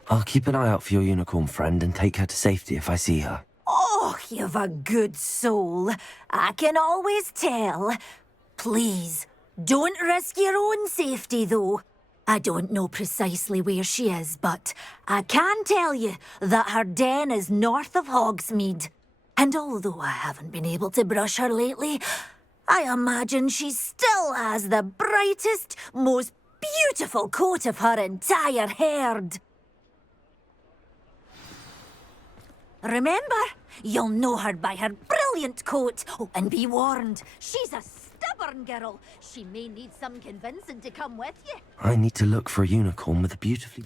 I'll keep an eye out for your unicorn friend and take her to safety if I see her. Oh, you've a good soul. I can always tell. Please, don't risk your own safety, though. I don't know precisely where she is, but I can tell you that her den is north of Hogsmeade. And although I haven't been able to brush her lately, I imagine she still has the brightest, most beautiful coat of her entire herd. Remember, you'll know her by her brilliant coat. Oh, and be warned, she's a stubborn girl. She may need some convincing to come with you. I need to look for a unicorn with a beautifully...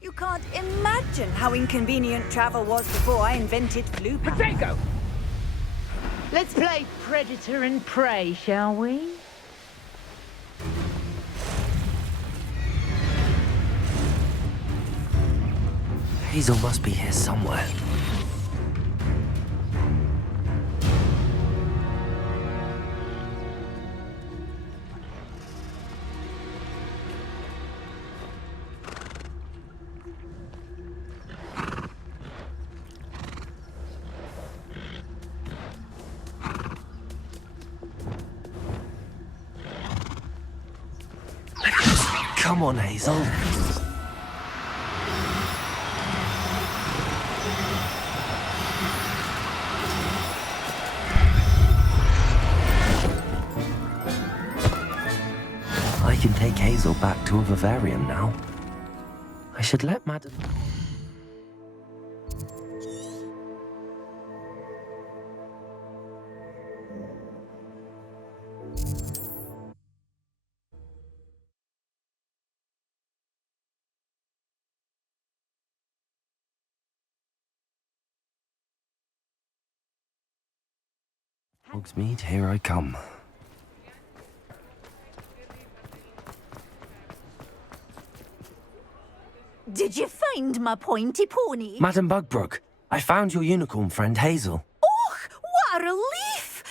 You can't imagine how inconvenient travel was before I invented flu power. Potato! Let's play predator and prey, shall we? Hazel must be here somewhere. Come on, Hazel. I can take Hazel back to a vivarium now. I should let Madam... Hogsmeade, here I come. Did you find my pointy pony? Madam Bugbrook, I found your unicorn friend Hazel. Oh, what a relief!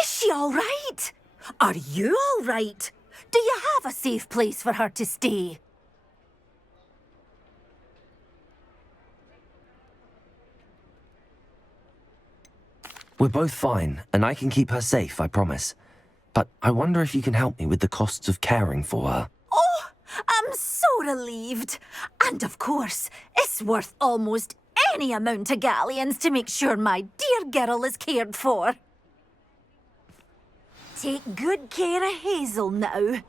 Is she all right? Are you all right? Do you have a safe place for her to stay? We're both fine, and I can keep her safe, I promise. But I wonder if you can help me with the costs of caring for her. Oh, I'm so relieved. And of course, it's worth almost any amount of galleons to make sure my dear girl is cared for. Take good care of Hazel now.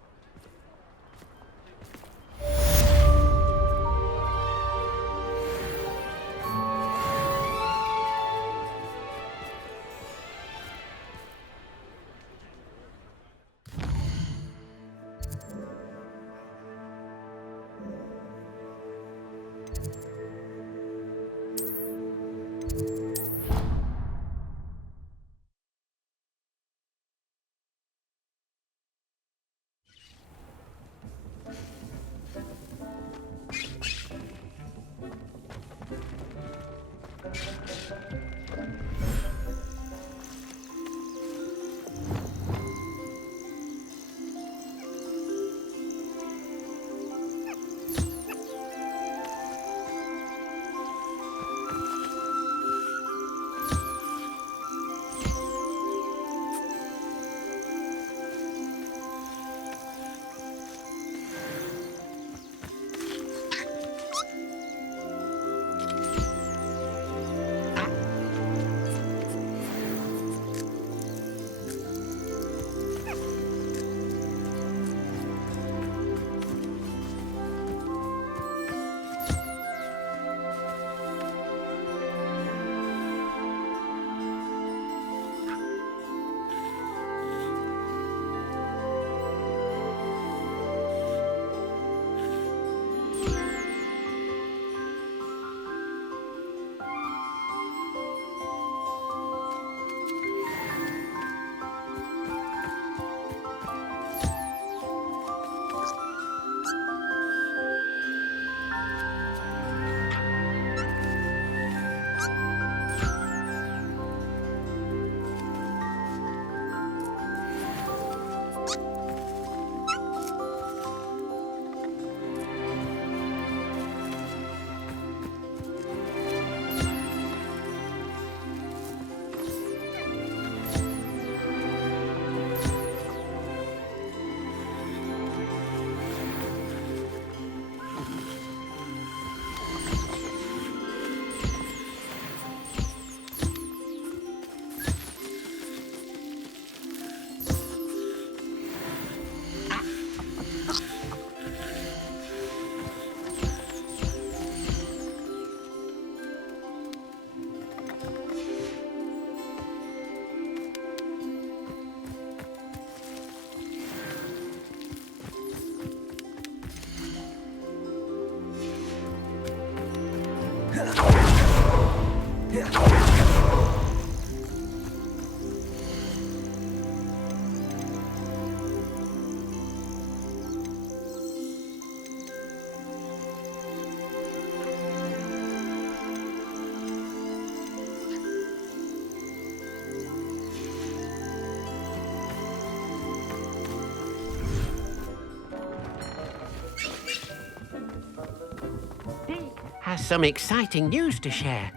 Has some exciting news to share.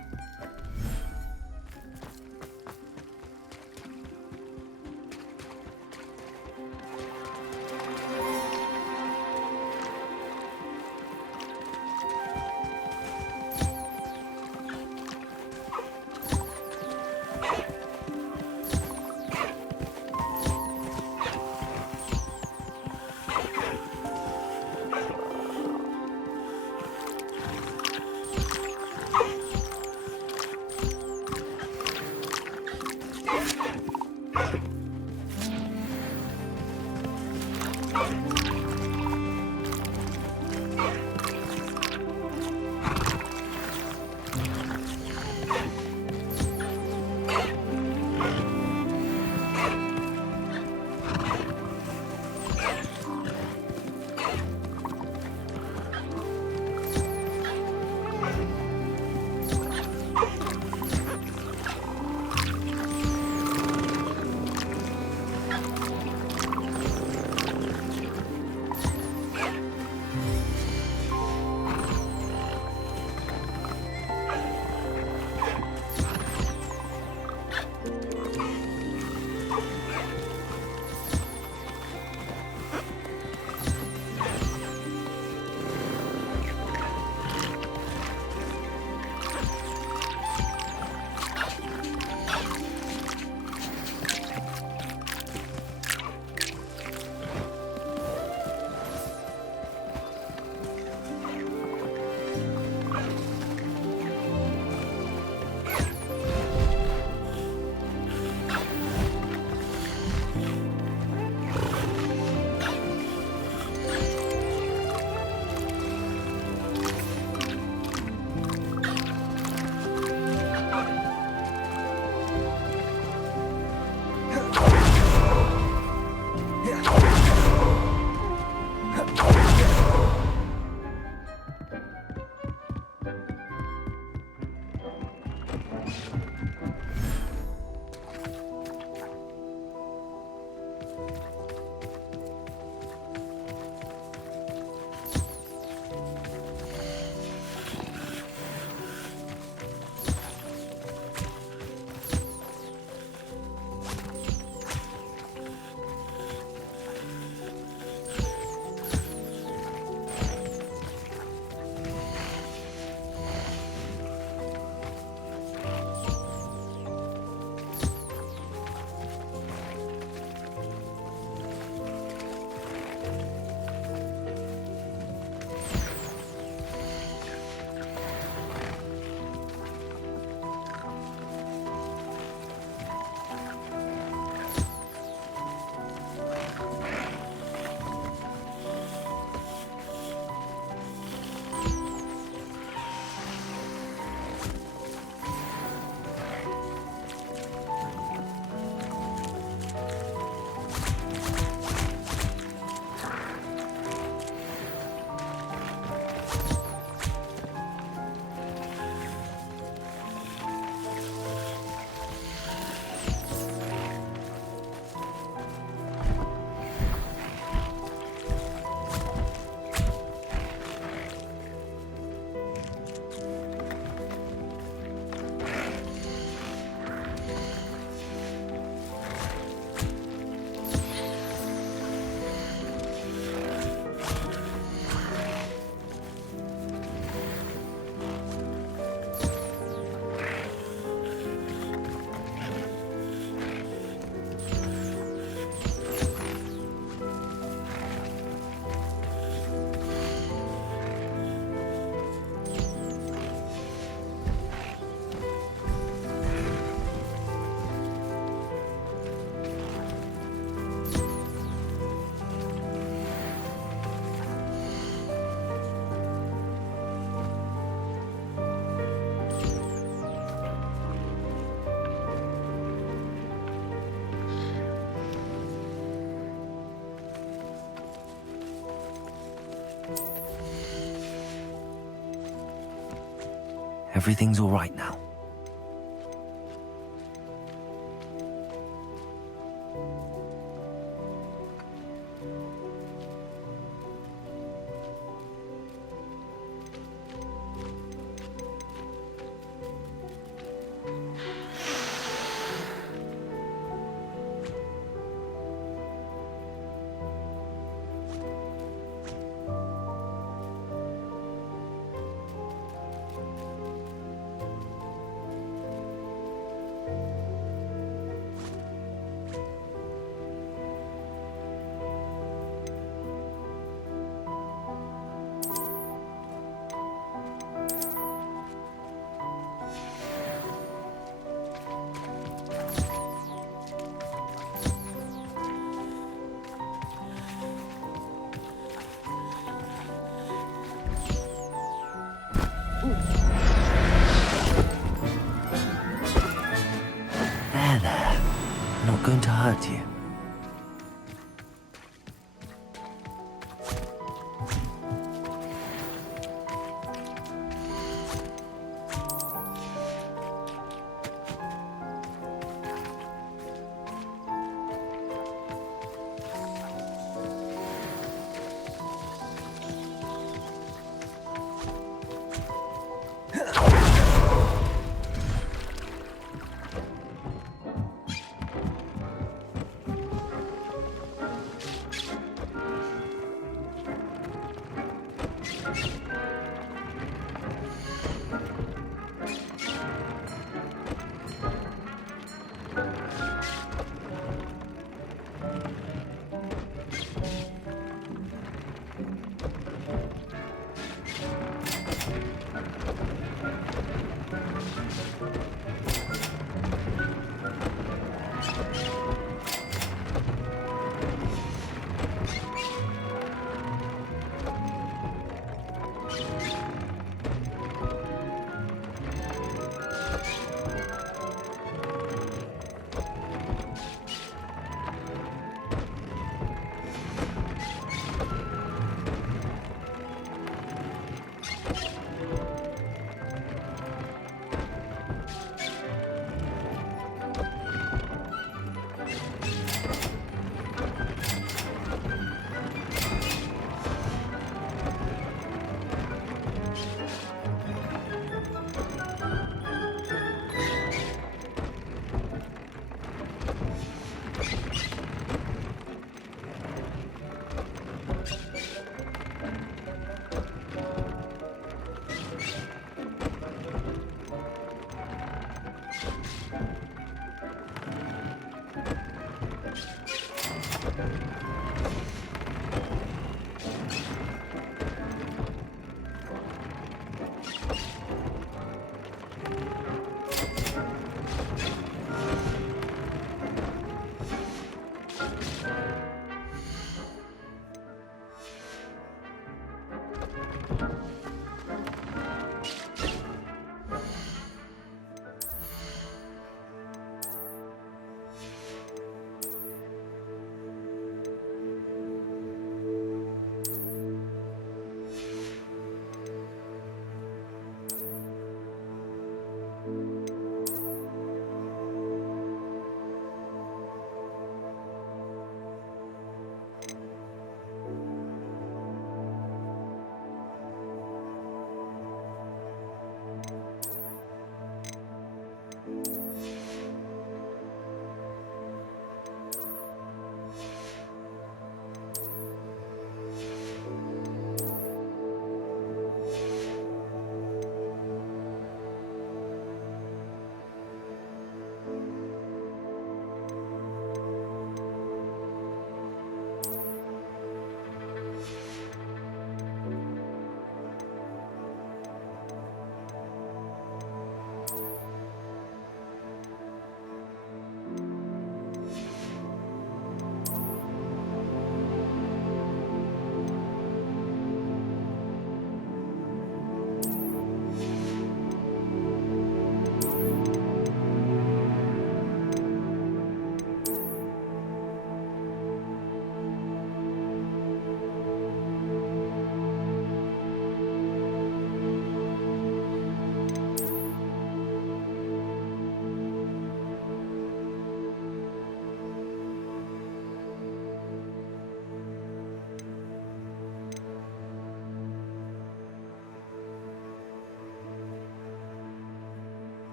Everything's all right now. There. Not going to hurt you.